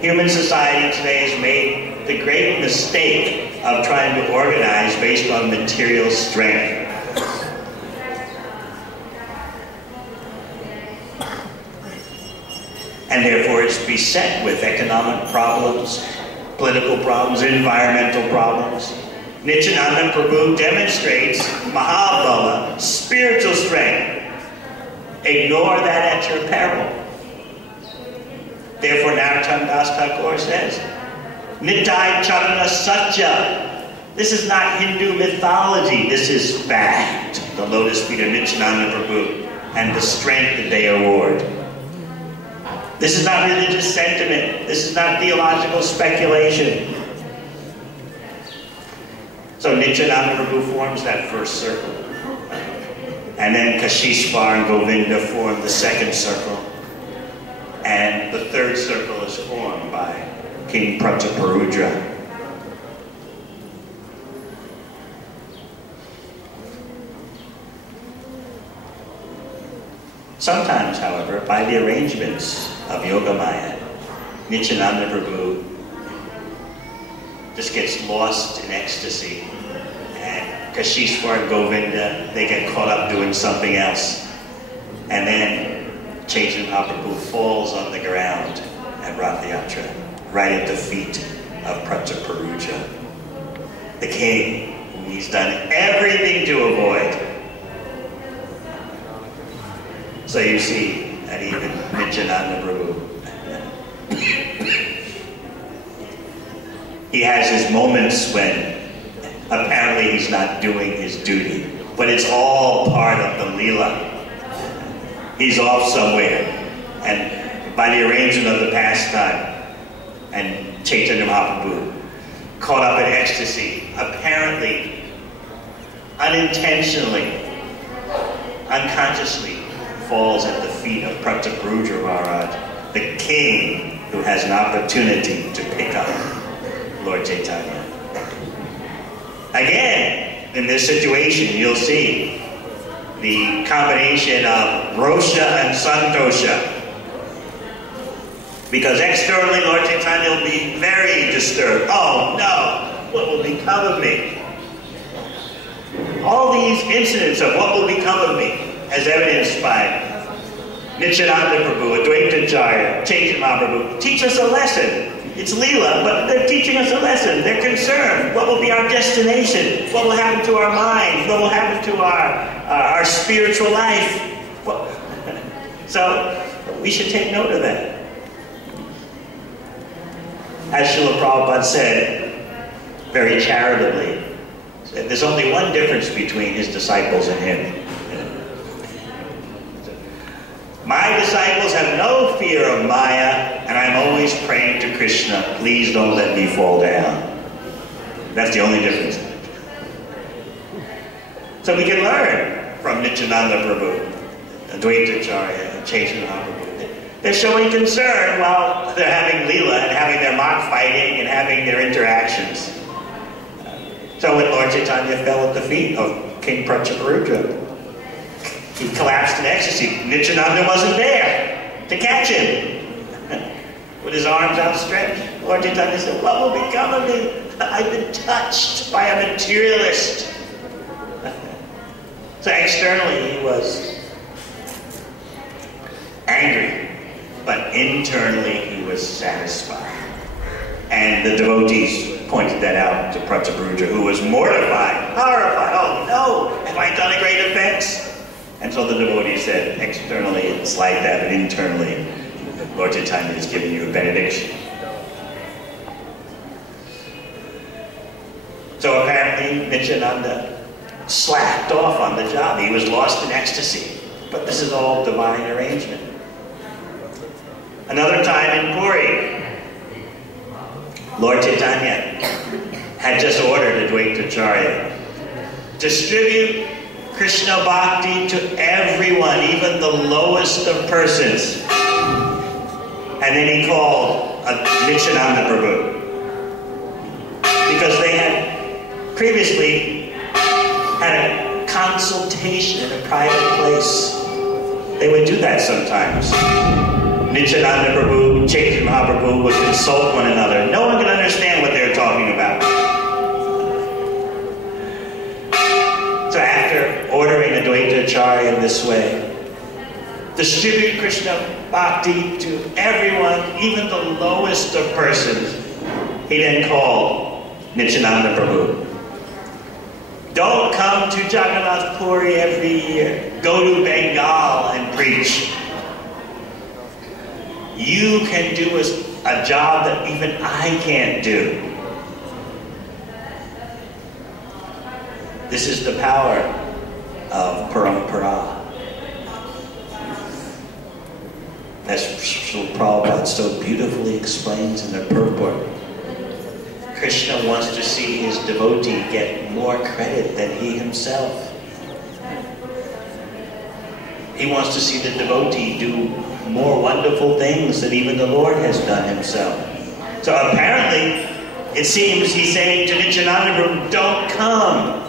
Human society today has made the great mistake of trying to organize based on material strength. And therefore it's beset with economic problems, political problems, environmental problems. Nityananda Prabhu demonstrates Mahabala, spiritual strength. Ignore that at your peril. Therefore, Narottam Das Thakur says, Nitai Charana Satya. This is not Hindu mythology. This is fact. The lotus feet of Nityananda Prabhu and the strength that they award. This is not religious sentiment. This is not theological speculation. So Nityananda Prabhu forms that first circle. And then Kashishvar and Govinda form the second circle. And the third circle is formed by King Prataparudra. Sometimes, however, by the arrangements of Yogamaya, Nityananda Prabhu just gets lost in ecstasy. And Kashishvar and Govinda, they get caught up doing something else. And then Chaitanya Mahaprabhu falls on the ground at Rath Yatra, right at the feet of Prataparudra, the king whom he's done everything to avoid. So you see that even Nityananda Prabhu, he has his moments when apparently he's not doing his duty, but it's all part of the Leela. He's off somewhere, and by the arrangement of the pastime, and Chaitanya Mahaprabhu, caught up in ecstasy, apparently, unintentionally, unconsciously, falls at the feet of Prataparudra Maharaj, the king who has an opportunity to pick up Lord Chaitanya. Again, in this situation, you'll see the combination of Rosha and Santosha. Because externally, Lord Chaitanya will be very disturbed. Oh no, what will become of me? All these incidents of what will become of me, as evidenced by Nityananda Prabhu, Advaitacharya, Chaitanya Mahaprabhu, teach us a lesson. It's Leela, but they're teaching us a lesson. They're concerned. What will be our destination? What will happen to our mind? What will happen to our spiritual life? So we should take note of that. As Srila Prabhupada said, very charitably, said, there's only one difference between his disciples and him. My disciples have no fear of Maya, and I'm always praying to Krishna, please don't let me fall down. That's the only difference. So we can learn from Nityananda Prabhu, Advaitacharya, and Chaitanya Mahaprabhu. They're showing concern while they're having Leela and having their mock fighting and having their interactions. So when Lord Chaitanya fell at the feet of King Prataparudra, he collapsed in ecstasy. Nityananda wasn't there to catch him. With his arms outstretched, Lord Chaitanya said, what will become of me? I've been touched by a materialist. So externally he was angry, but internally he was satisfied. And the devotees pointed that out to Prataparudra, who was mortified, horrified. Oh no, have I done a great offense? And so the devotee said, externally it's like that, but internally, Lord Chaitanya is giving you a benediction. So apparently Nityananda slacked off on the job. He was lost in ecstasy. But this is all divine arrangement. Another time in Puri, Lord Chaitanya had just ordered Advaitacharya, distribute Krishna Bhakti to everyone, even the lowest of persons. And then he called Nityananda Prabhu. Because they had previously had a consultation in a private place. They would do that sometimes. Nityananda Prabhu, Chaitanya Mahaprabhu would consult one another. No one could understand what they were talking about. So after ordering Advaitacharya in this way, distribute Krishna Bhakti to everyone, even the lowest of persons, he then called Nityananda Prabhu. Don't come to Jagannath Puri every year. Go to Bengal and preach. You can do a job that even I can't do. This is the power of parampara. As Srila Prabhupada so beautifully explains in the purport, Krishna wants to see his devotee get more credit than he himself. He wants to see the devotee do more wonderful things than even the Lord has done himself. So apparently, it seems he's saying to Nityananda, don't come.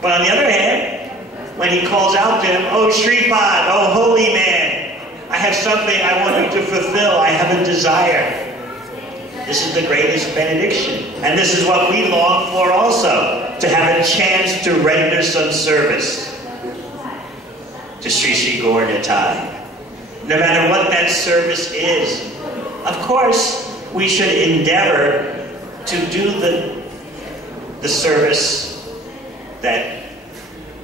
But on the other hand, when he calls out to him, oh Shripad, oh holy man, I have something I want you to fulfill, I have a desire. This is the greatest benediction. And this is what we long for also, to have a chance to render some service to Sri Sri Gaur Nitai. No matter what that service is. Of course, we should endeavor to do the service that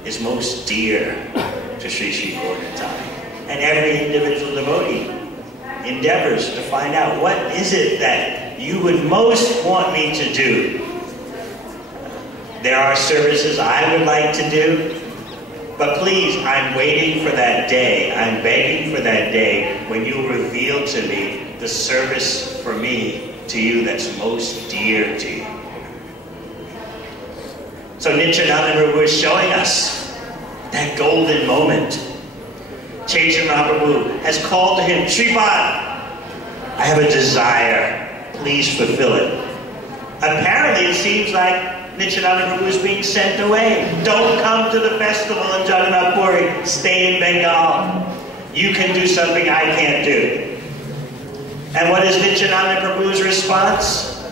is most dear to Sri Sri Gaur Nitai. And every individual devotee endeavors to find out, what is it that you would most want me to do? There are services I would like to do, but please, I'm waiting for that day, I'm begging for that day when you reveal to me the service for me to you that's most dear to you. So Nityananda was showing us that golden moment. Chaitanya Mahaprabhu has called to him, Shripad, I have a desire, please fulfill it. Apparently it seems like Nityananda Prabhu is being sent away. Don't come to the festival in Jagannath Puri, stay in Bengal. You can do something I can't do. And what is Nityananda Prabhu's response?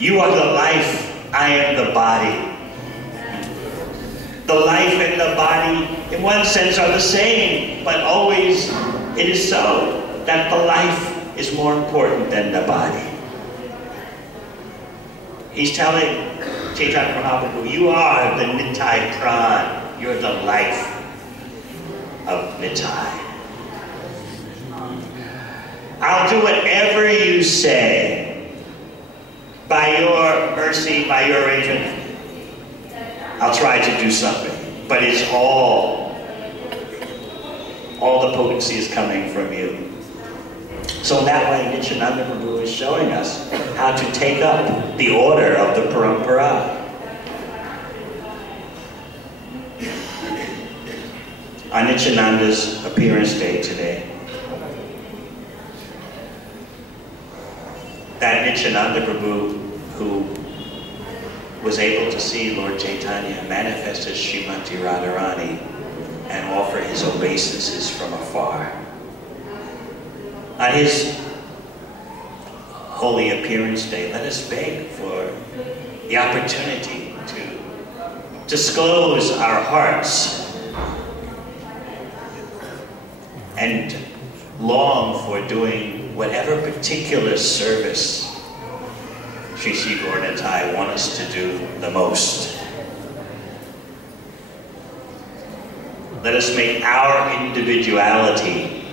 You are the life, I am the body. The life and the body, in one sense, are the same, but always it is so that the life is more important than the body. He's telling Chaitanya Mahaprabhu, you are the Nitai Pran, you're the life of Nitai. I'll do whatever you say by your mercy, by your arrangement. I'll try to do something, but it's all the potency is coming from you. So that way, Nityananda Prabhu is showing us how to take up the order of the parampara. On Nityananda's appearance day today, that Nityananda Prabhu who was able to see Lord Chaitanya manifest as Srimati Radharani and offer his obeisances from afar. On his holy appearance day, let us beg for the opportunity to disclose our hearts and long for doing whatever particular service Sri Sri Gaura want us to do the most. Let us make our individuality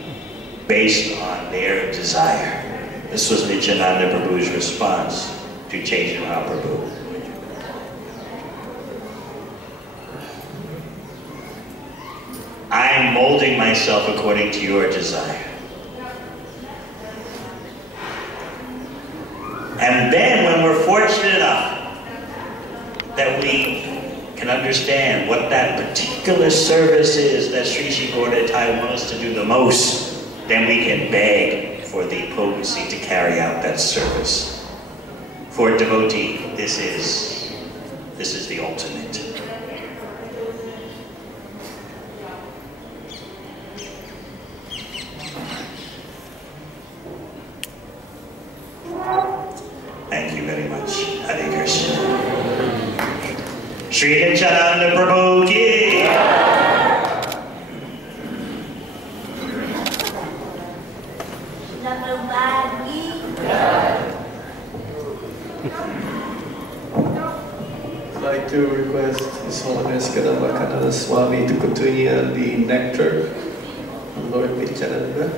based on their desire. This was Nityananda Prabhu's response to Chaitanya Mahaprabhu. I'm molding myself according to your desire. And then when we're fortunate enough that we can understand what that particular service is that Sri Sri Gaura wants us to do the most, then we can beg for the potency to carry out that service. For a devotee, this is the ultimate. Thank you very much. Hare Krishna. Sri Nityananda Prabhu ki. I'd like to request His Holiness Kadamba Kanana Swami to continue the nectar of Lord Nityananda.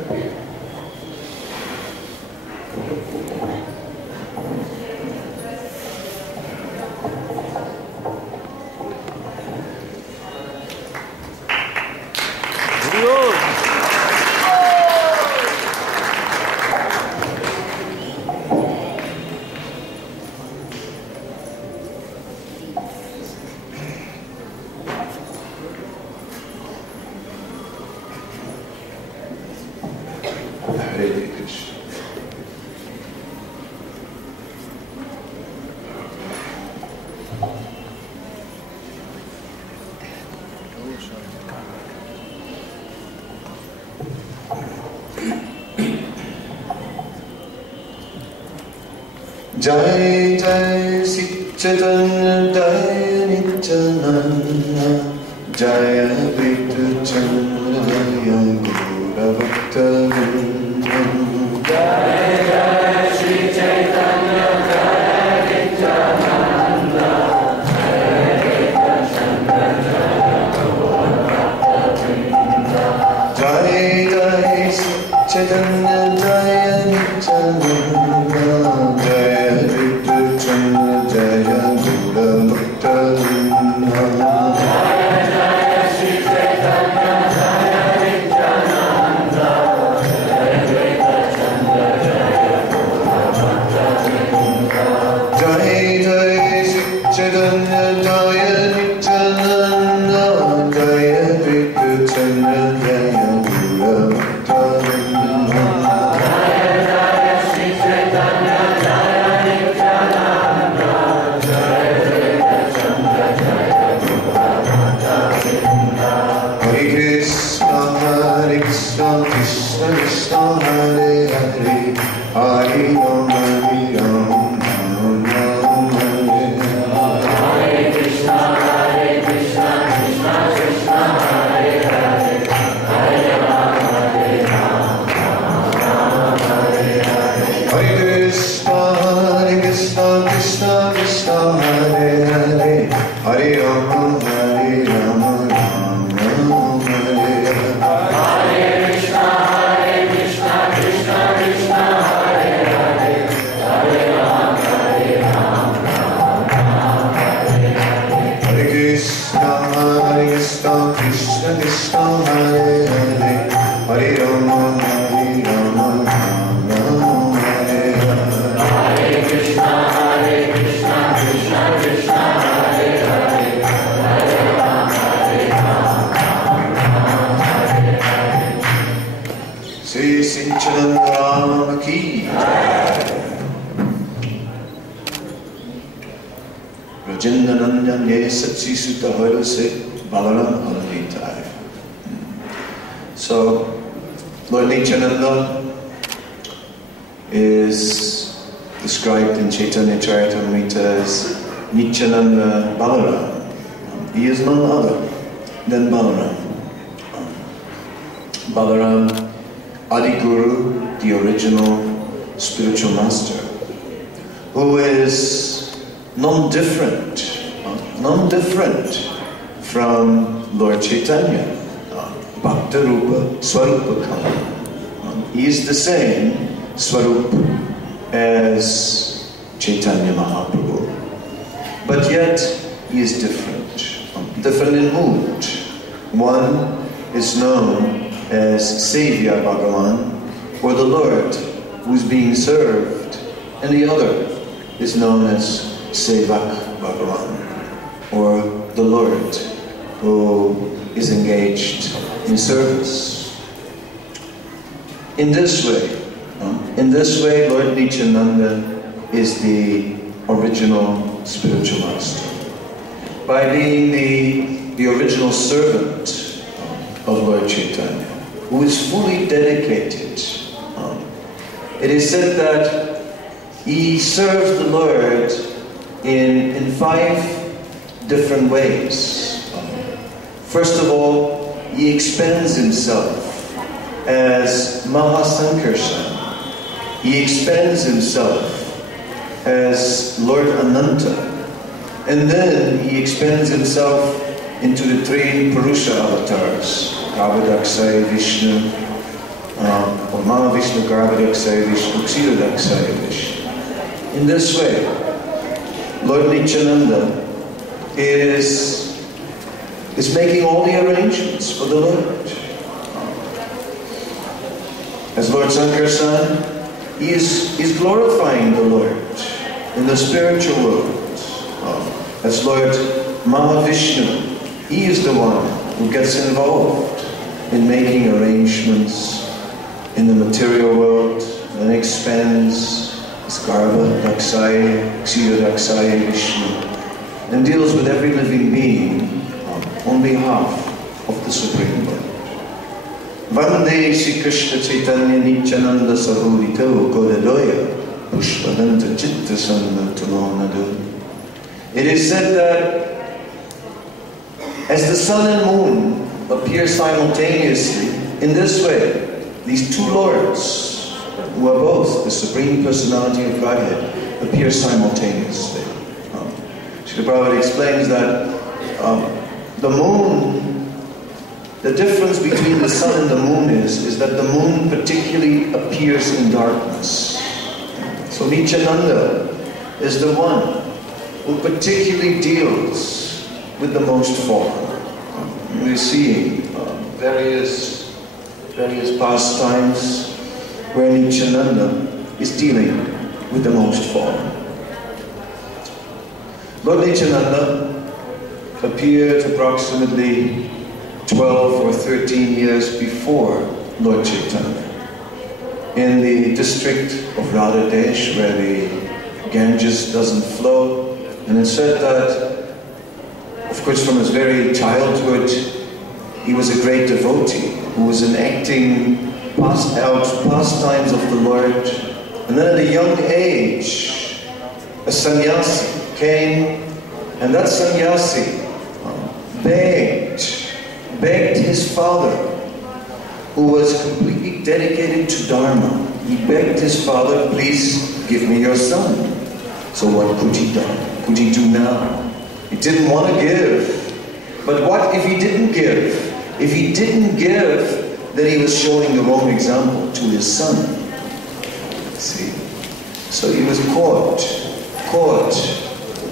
Jai Jai Sri Chaitanya Jai Nityananda Jaya Vitu Chandra Jaya Gaura Bhakta Vrindavan. Jai Jai Sri Chaitanya Jaya Nityananda Jaya Vitu Chandra Jaya Gaura Bhakta Vrindavan. Jai Jai Sri Chaitanya Jaya Nityananda Jaya So, Lord Nityananda is described in Chaitanya Charitamrita as Nityananda Balaram. He is none other than Balaram. Balaram Adiguru, the original spiritual master, who is non-different from Lord Chaitanya, Bhakta Rupa, Swarupa Kama. He is the same Swarupa as Chaitanya Mahaprabhu, but yet he is different in mood. One is known as Sevya Bhagavan, or the Lord who is being served, and the other is known as Sevak Bhagavan, or the Lord who is engaged in service. In this way, Lord Nityananda is the original spiritual master. By being the original servant of Lord Chaitanya, who is fully dedicated. It is said that he serves the Lord in 5 different ways. First of all, he expends himself as Mahasankarsana. He expends himself as Lord Ananta. And then he expends himself into the 3 Purusha avatars, Garbhadaksaya Vishnu, or Mahavishnu, Garbhadaksaya Vishnu, Kshirodaksaya Vishnu. In this way, Lord Nityananda is making all the arrangements for the Lord. As Lord Sankarsana, he is glorifying the Lord in the spiritual world. As Lord Mahavishnu, he is the one who gets involved in making arrangements in the material world and expends his Garbha, Daksaya, Ksira Daksaya Vishnu, and deals with every living being on behalf of the Supreme Lord. Vande Shri Krishna Chaitanya Nityananda Sahurito Godadoya Pushpadanta Chitta Sannatanonadu. It is said that as the sun and moon appear simultaneously, in this way, these 2 lords, who are both the Supreme Personality of Godhead, appear simultaneously. Srila Prabhupada explains that the moon, the difference between the sun and the moon is that the moon particularly appears in darkness. So Nityananda is the one who particularly deals with the most fallen. We're seeing various pastimes where Nityananda is dealing with the most fallen. Lord Nityananda appeared approximately 12 or 13 years before Lord Chaitanya in the district of Radhadesh, where the Ganges doesn't flow. And it's said that, of course, from his very childhood, he was a great devotee who was enacting pastimes of the Lord. And then at a young age, a sannyasi came, and that sannyasi begged his father, who was completely dedicated to Dharma. He begged his father, please give me your son. So what could he do? Could he do now? He didn't want to give. But what if he didn't give? If he didn't give, then he was showing the wrong example to his son. See? So he was caught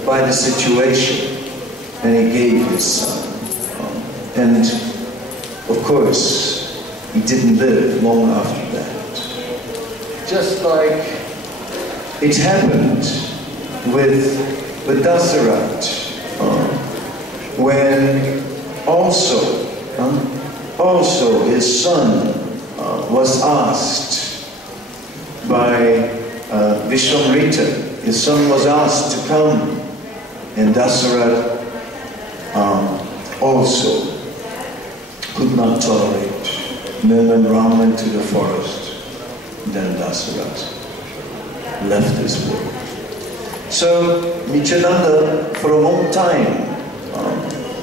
by the situation, and he gave his son. And of course, he didn't live long after that. Just like it happened with Dasarath, when also his son was asked by Devamrita. His son was asked to come, and Dasarath also could not tolerate. And then when Ram went to the forest, then Dasarath left his world. So Nityananda, for a long time,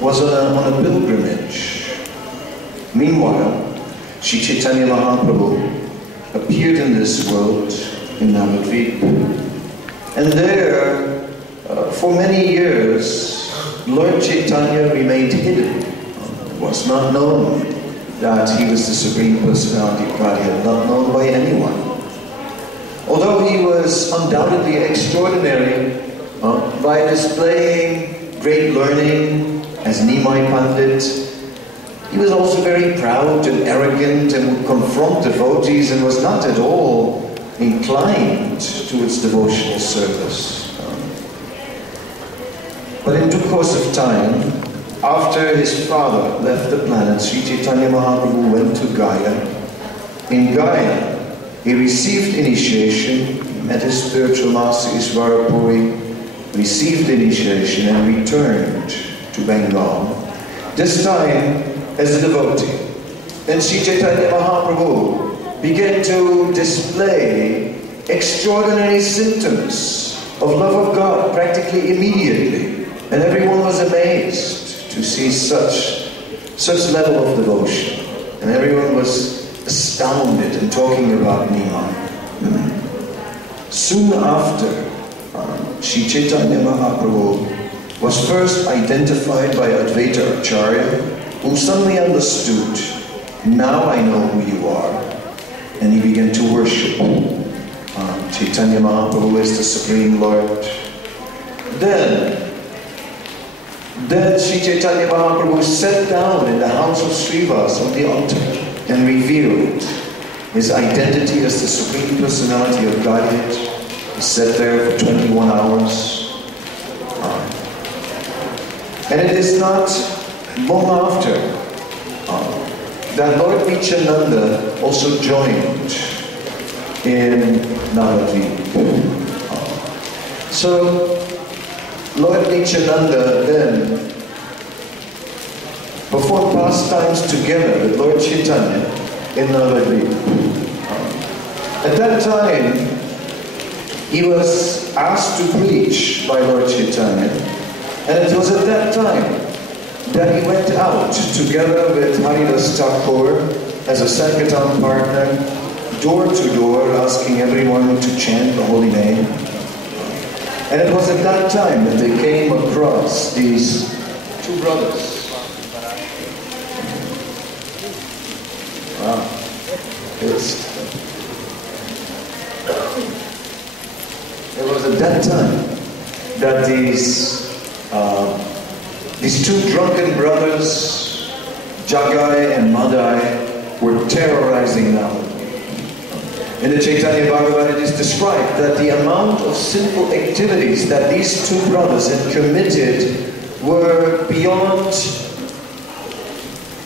was on a pilgrimage. Meanwhile, Sri Chaitanya Mahaprabhu appeared in this world in Navadvip. And there, for many years, Lord Chaitanya remained hidden. It was not known that he was the Supreme Personality of Godhead, not known by anyone. Although he was undoubtedly extraordinary by displaying great learning as Nimai Pandit, he was also very proud and arrogant and would confront devotees and was not at all inclined towards devotional service. But in due course of time, after his father left the planet, Sri Chaitanya Mahaprabhu went to Gaya. In Gaya, he received initiation, he met his spiritual master Iswarapuri, received initiation and returned to Bengal, this time as a devotee. And Sri Chaitanya Mahaprabhu began to display extraordinary symptoms of love of God practically immediately. And everyone was amazed to see such level of devotion. And everyone was astounded and talking about Nimai. Soon after, Sri Chaitanya Mahaprabhu was first identified by Advaita Acharya, who suddenly understood, now I know who you are. And he began to worship Chaitanya Mahaprabhu as the Supreme Lord. Then Sri Chaitanya Mahaprabhu sat down in the house of Srivas on the altar and revealed his identity as the Supreme Personality of Godhead. He sat there for 21 hours. And it is not long after that Lord Nityananda also joined in Navadvip. So Lord Nityananda then performed pastimes together with Lord Chaitanya in Navadvip. At that time, he was asked to preach by Lord Chaitanya, and it was at that time that he went out together with Haridas Thakur as a Sankirtan partner, door to door, asking everyone to chant the holy name. And it was at that time that they came across these two brothers. Wow. It was at that time that these two drunken brothers, Jagai and Madai, were terrorizing Navadvip. In the Chaitanya Bhagavat it is described that the amount of sinful activities that these two brothers had committed were beyond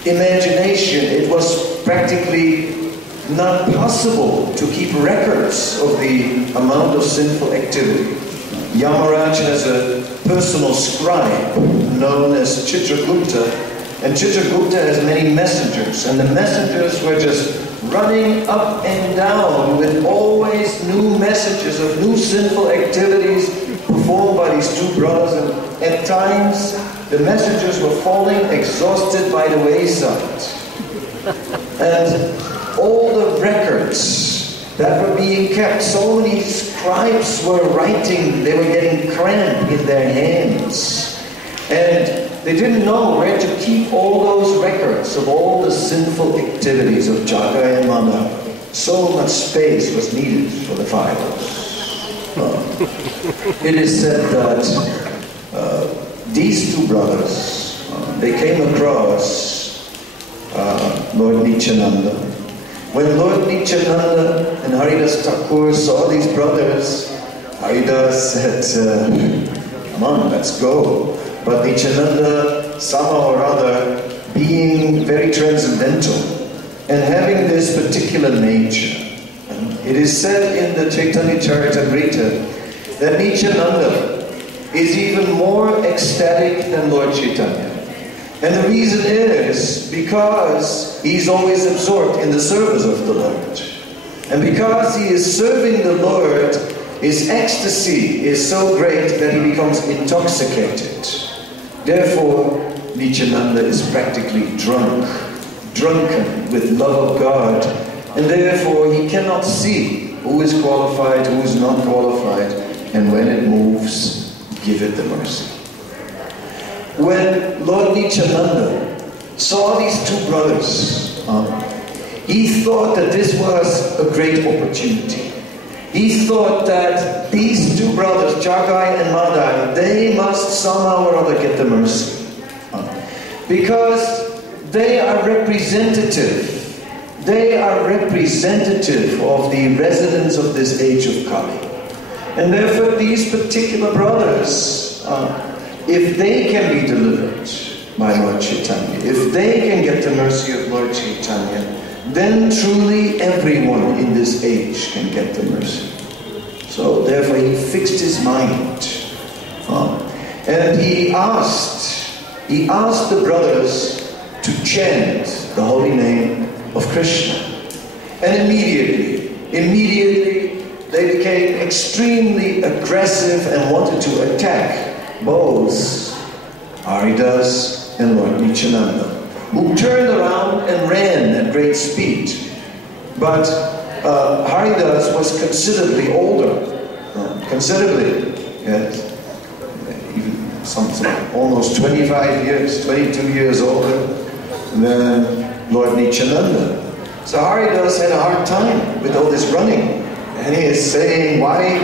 imagination. It was practically not possible to keep records of the amount of sinful activity. Yamaraj has a personal scribe known as Chitragupta, and Chitragupta has many messengers, and the messengers were just running up and down with always new messages of new sinful activities performed by these two brothers, and at times the messengers were falling exhausted by the wayside. And all the records that were being kept, so many scribes were writing, they were getting cramp in their hands. And they didn't know where to keep all those records of all the sinful activities of Jagai and Madai. So much space was needed for the files. It is said that these two brothers, they came across Lord Nityananda. When Lord Nityananda and Haridas Thakur saw these brothers, Haridas said, come on, let's go. But Nityananda, somehow or other, being very transcendental and having this particular nature, it is said in the Chaitanya Charitamrita that Nityananda is even more ecstatic than Lord Chaitanya. And the reason is because he's always absorbed in the service of the Lord. And because he is serving the Lord, his ecstasy is so great that he becomes intoxicated. Therefore, Nityananda is practically drunken with love of God And therefore he cannot see who is qualified, who is not qualified, and when it moves, give it the mercy. When Lord Nityananda saw these two brothers, he thought that this was a great opportunity. He thought that these two brothers, Jagai and Madai, they must somehow or other get the mercy. Because they are representative. They are representative of the residents of this age of Kali. And therefore these particular brothers, if they can be delivered by Lord Chaitanya, if they can get the mercy of Lord Chaitanya, then truly everyone in this age can get the mercy. So therefore he fixed his mind. And he asked the brothers to chant the holy name of Krishna. And immediately they became extremely aggressive and wanted to attack both Haridas and Lord Nityananda, who turned around and ran at great speed. But Haridas was considerably older, yes, even something almost 25 years, 22 years older than Lord Nityananda. So Haridas had a hard time with all this running. And he is saying, why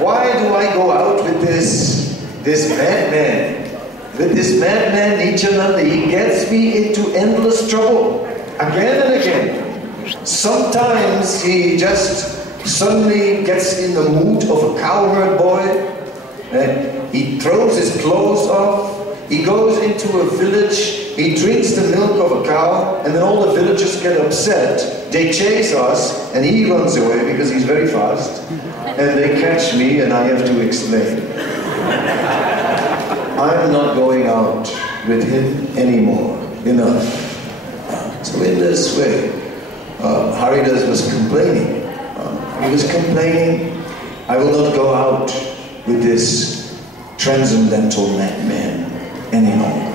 do I go out with this madman? With this madman Nityananda, he gets me into endless trouble again and again. Sometimes he just suddenly gets in the mood of a cowherd boy, and he throws his clothes off, he goes into a village, he drinks the milk of a cow, and then all the villagers get upset. They chase us, and he runs away because he's very fast, and they catch me, and I have to explain. I'm not going out with him anymore. Enough. So in this way, Haridas was complaining. He was complaining, I will not go out with this transcendental madman anymore.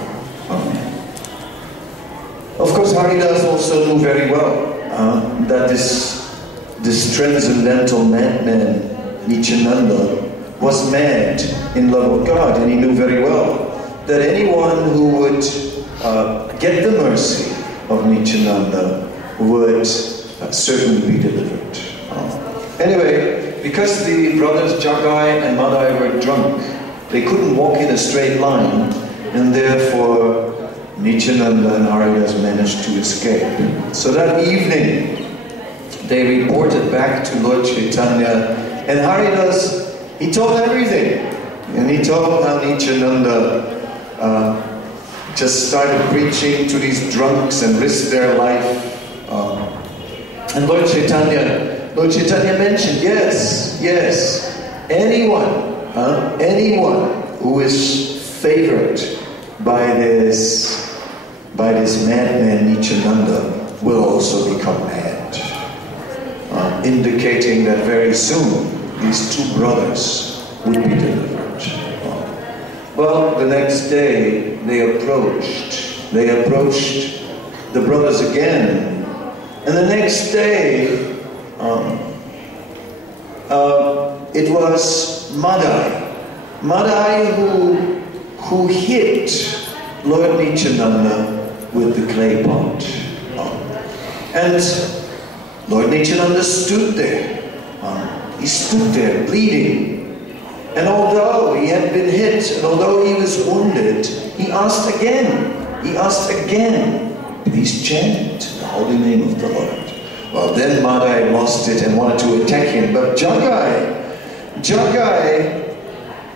Of course, Haridas also knew very well that this transcendental madman, Nityananda, was mad in love of God, and he knew very well that anyone who would get the mercy of Nityananda would certainly be delivered. Anyway, because the brothers Jagai and Madai were drunk, they couldn't walk in a straight line, and therefore Nityananda and Haridas managed to escape. So that evening, they reported back to Lord Chaitanya, and Haridas, he told everything. And he told how Nityananda just started preaching to these drunks and risked their life. And Lord Chaitanya mentioned, yes, anyone who is favored by this madman Nityananda will also become mad, indicating that very soon these two brothers would be delivered. Well, the next day they approached the brothers again, and the next day it was Madai who hit Lord Nityananda with the clay pot. And Lord Nityananda stood there. He stood there bleeding. And although he had been hit, and although he was wounded, he asked again, please chant the holy name of the Lord. Well, then Madai lost it and wanted to attack him. But Jagai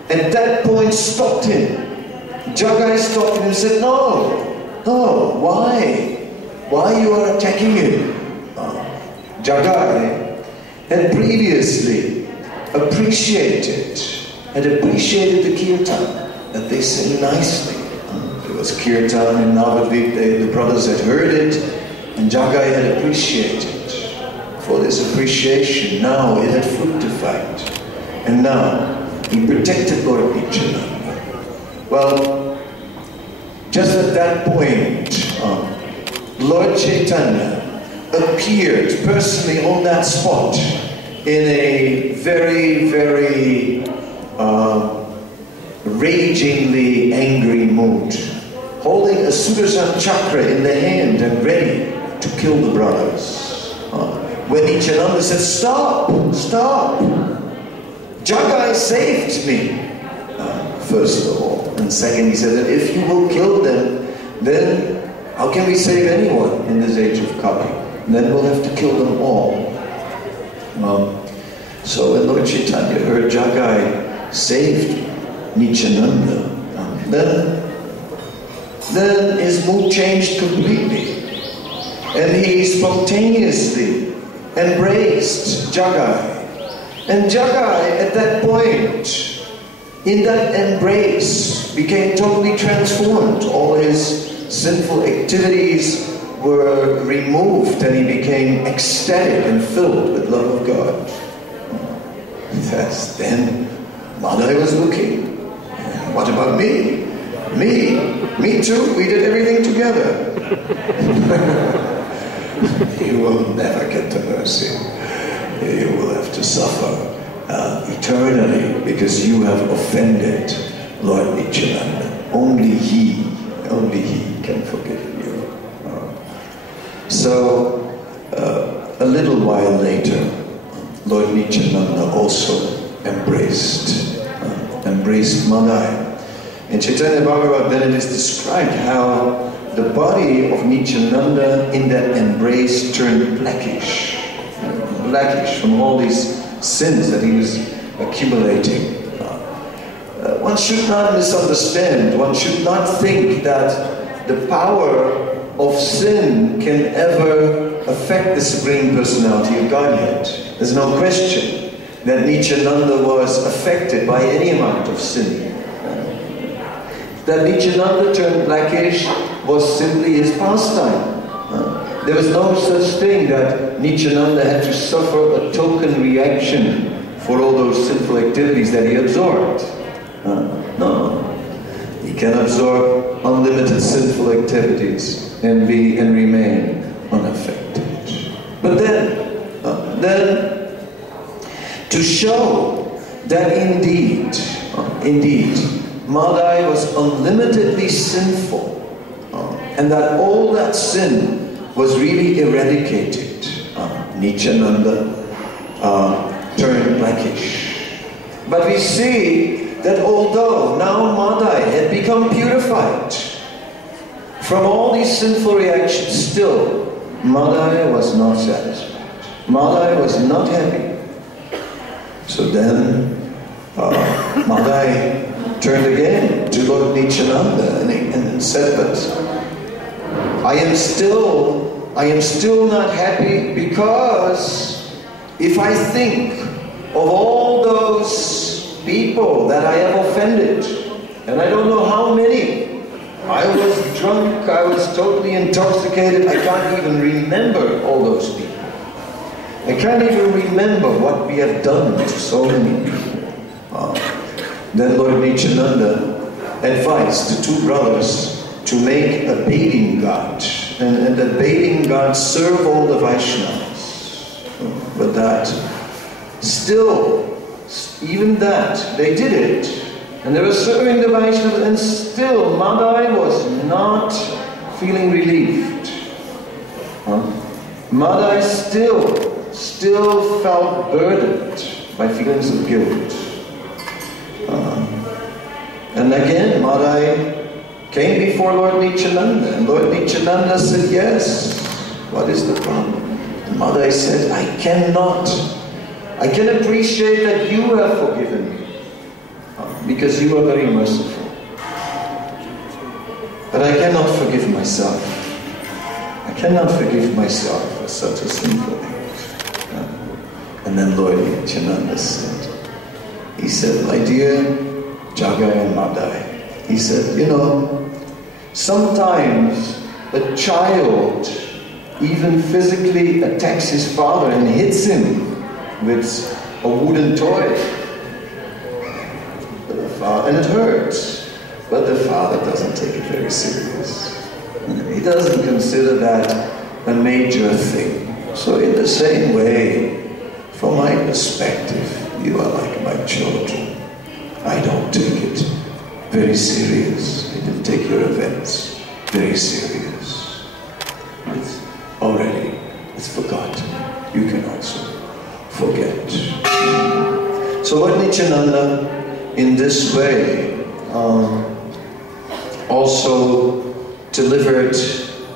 at that point stopped him. Jagai stopped him and said, no, why you are attacking him? Jagai had previously appreciated the kirtan, that they sing nicely. There was kirtan in Navadvip, the brothers had heard it, and Jagai had appreciated. For this appreciation, now it had fructified. And now, he protected Lord Nityananda. Well, just at that point, Lord Chaitanya appeared personally on that spot in a very, very ragingly angry mood, holding a Sudarshan chakra in the hand and ready to kill the brothers. When Nityananda said, "Stop, stop, Jagai saved me," first of all. And second, he said that if you will kill them, then how can we save anyone in this age of Kali? Then we'll have to kill them all. So when Lord Chaitanya heard Jagai saved Nityananda, then his mood changed completely. And he spontaneously embraced Jagai. And Jagai at that point, in that embrace, became totally transformed. All his sinful activities were removed and he became ecstatic and filled with love of God. Yes, then Madai was looking. What about me? Me too, we did everything together. You will never get to mercy. You will have to suffer eternally because you have offended Lord Nityananda. Only He can forgive you. So, a little while later, Lord Nityananda also embraced Madai. In Chaitanya Bhagavad, then it is described how the body of Nityananda in that embrace turned blackish from all these sins that he was accumulating. One should not misunderstand, one should not think that the power of sin can ever affect the Supreme Personality of Godhead. There's no question that Nityananda was affected by any amount of sin. That Nityananda turned blackish was simply his pastime. There was no such thing that Nityananda had to suffer a token reaction for all those sinful activities that he absorbed. No. He can absorb unlimited sinful activities and remain unaffected. But then, to show that indeed, Madai was unlimitedly sinful, and that all that sin was really eradicated, Nityananda turned blackish. But we see that although now Madai had become purified from all these sinful reactions, still Madai was not satisfied. Madai was not happy. So then Madai turned again to Lord Nityananda and said, "But I am still not happy, because if I think of all those people that I have offended, and I don't know how many, I was drunk, I was totally intoxicated, I can't even remember all those people. I can't even remember what we have done to so many people." Then Lord Nityananda advised the two brothers to make a bathing god, and the bathing god serve all the Vaishnavas. But that, still, even that, they did it, and they were serving the Vaishnavas, and still Madai was not feeling relieved. Madai still felt burdened by feelings of guilt. And again, Madai came before Lord Nityananda, and Lord Nityananda said, "Yes, what is the problem?" And Madai said, I can appreciate that you have forgiven me, because you are very merciful. But I cannot forgive myself. I cannot forgive myself for such a sinful act. And then Lord Nityananda said, "My dear Jagai and Madai," he said, sometimes a child even physically attacks his father and hits him with a wooden toy. And it hurts. But the father doesn't take it very serious. He doesn't consider that a major thing. So in the same way, from my perspective, you are like my children. I don't take it very serious. I don't take your events very serious. It's forgotten. You can also forget. So Lord Nityananda, in this way, also delivered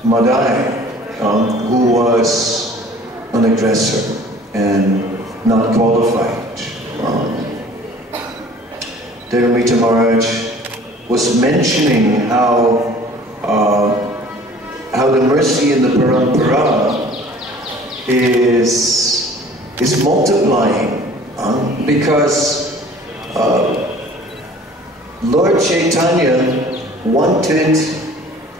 Madai, who was an aggressor and not qualified. Devamrita Maharaj was mentioning how the mercy in the Parampara is multiplying, because Lord Chaitanya wanted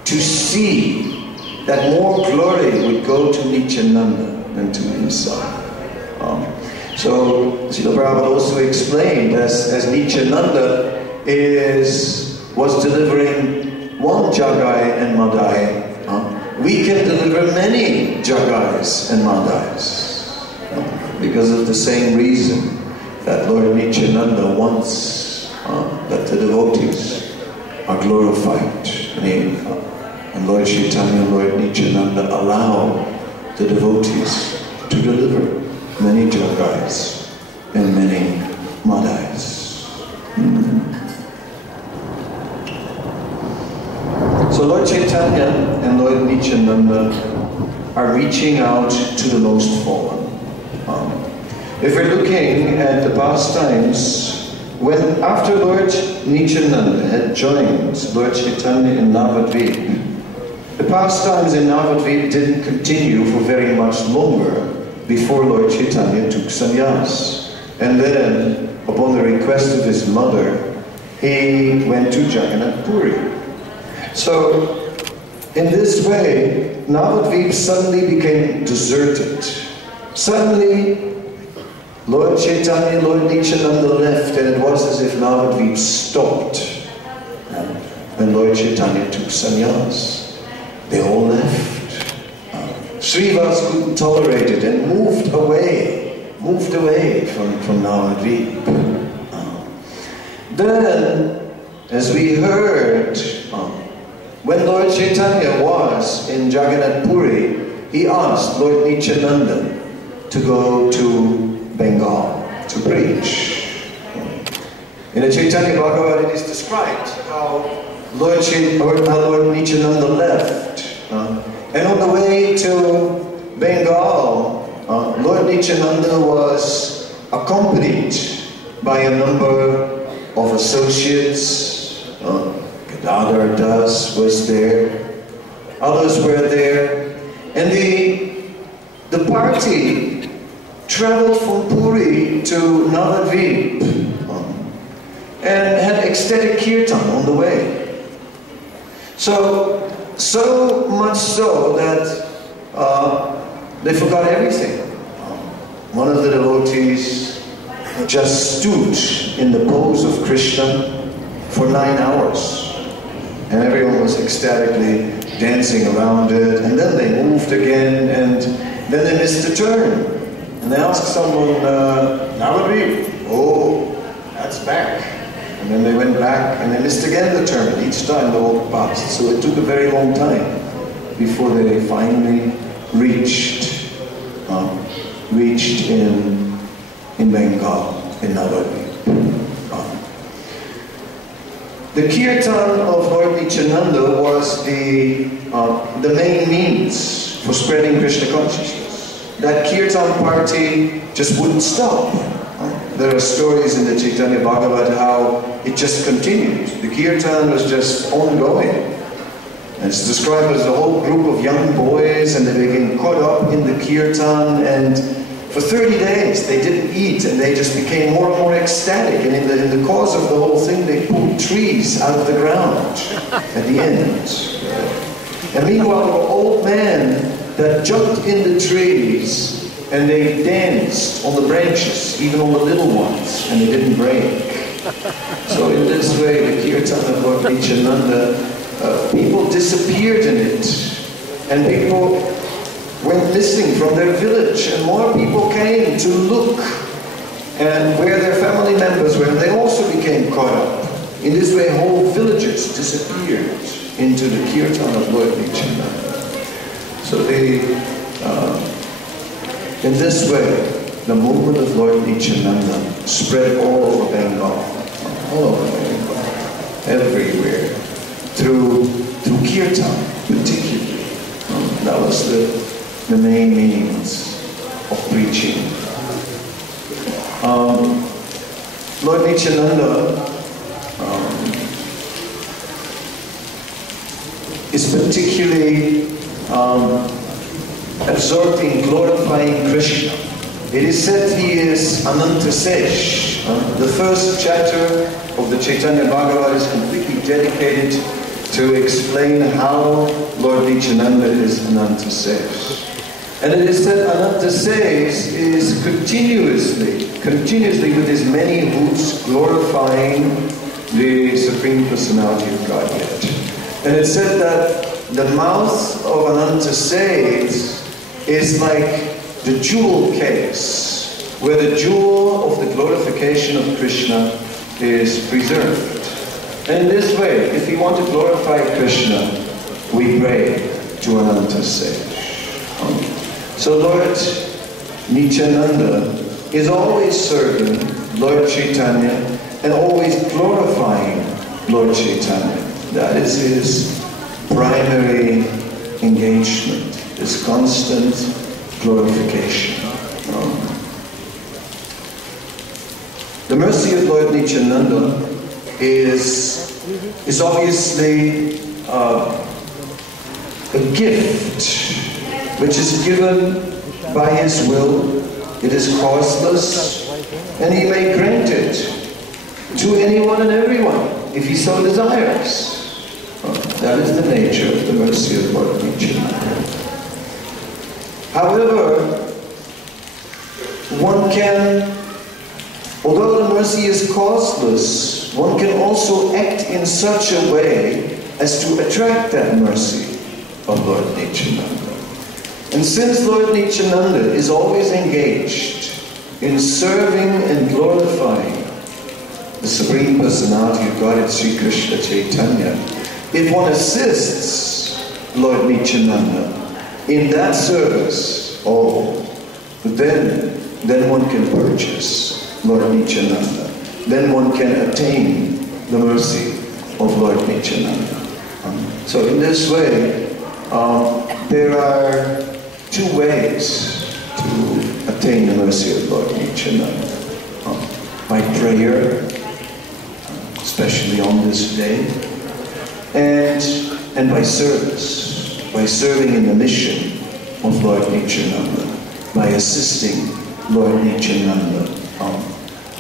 to see that more glory would go to Nityananda than to himself. So Srila Prabhupada also explained, as Nityananda was delivering one Jagai and Madai, we can deliver many Jagais and Madais, because of the same reason that Lord Nityananda wants that the devotees are glorified. And Lord Chaitanya and Lord Nityananda allow the devotees to deliver many Jagais and many Madais. So Lord Chaitanya and Lord Nityananda are reaching out to the most fallen. If we're looking at the pastimes, after Lord Nityananda had joined Lord Chaitanya in Navadvip, the pastimes in Navadvip didn't continue for very much longer before Lord Chaitanya took sannyas. And then, upon the request of his mother, he went to Jagannath Puri. So, in this way, Navadvip suddenly became deserted. Suddenly, Lord Chaitanya and Lord Nityananda left, and it was as if Navadvip stopped. When Lord Chaitanya took sannyas, they all left. Srivas couldn't tolerate it and moved away from Navadvip. Then, as we heard, when Lord Chaitanya was in Jagannath Puri, he asked Lord Nityananda to go to Bengal to preach. In the Chaitanya Bhagavat it is described how Lord Nityananda left. And on the way to Bengal, Lord Nityananda was accompanied by a number of associates. Kadamba Das was there, others were there, and the party traveled from Puri to Navadvip and had ecstatic kirtan on the way. So much so that they forgot everything. One of the devotees just stood in the pose of Krishna for 9 hours. And everyone was ecstatically dancing around it. And then they moved again, and then they missed the turn. And they asked someone, Navadvip, oh, that's back. And then they went back, and they missed again the turn. Each time they walked past. So it took a very long time before they finally reached in Bengal, in Navadvip. The kirtan of Lord Nityananda was the main means for spreading Krishna consciousness. That kirtan party just wouldn't stop. There are stories in the Chaitanya Bhagavat how it just continued. The kirtan was just ongoing. And it's described as a whole group of young boys, and they became caught up in the kirtan, and for 30 days they didn't eat, and they just became more and more ecstatic. And in the cause of the whole thing, they pulled trees out of the ground at the end. And meanwhile, there were old men that jumped in the trees, and they danced on the branches, even on the little ones, and they didn't break. So in this way, the kirtan of Lord Nityananda, people disappeared in it, and people went missing from their village, and more people came to look and where their family members were, and they also became caught up. In this way, whole villages disappeared into the kirtan of Lord Nityananda. So in this way, the movement of Lord Nityananda spread all over Bengal, everywhere, through kirtan particularly. That was the main means of preaching. Lord Nityananda is particularly absorbed in glorifying Krishna. It is said he is Anantasesh. The first chapter of the Chaitanya Bhagavad is completely dedicated to explain how Lord Nityananda is Anantasesh. And it is said Anantasesh is continuously with his many roots glorifying the Supreme Personality of Godhead. And it said that the mouth of Anantasesh is like the jewel case, where the jewel of the glorification of Krishna is preserved. And in this way, if we want to glorify Krishna, we pray to Anantasesh. So Lord Nityananda is always serving Lord Chaitanya and always glorifying Lord Chaitanya. That is his primary engagement, his constant glorification. The mercy of Lord Nityananda is obviously a gift which is given by his will. It is causeless, and he may grant it to anyone and everyone if he so desires. That is the nature of the mercy of Lord Nityananda. However, one can, although the mercy is causeless, one can also act in such a way as to attract that mercy of Lord Nityananda. And since Lord Nityananda is always engaged in serving and glorifying the Supreme Personality of Godhead, Sri Krishna Chaitanya, if one assists Lord Nityananda in that service, then one can purchase Lord Nityananda. Then one can attain the mercy of Lord Nityananda. So in this way, there are two ways to attain the mercy of Lord Nityananda. By prayer, especially on this day, and by service, by serving in the mission of Lord Nityananda, by assisting Lord Nityananda,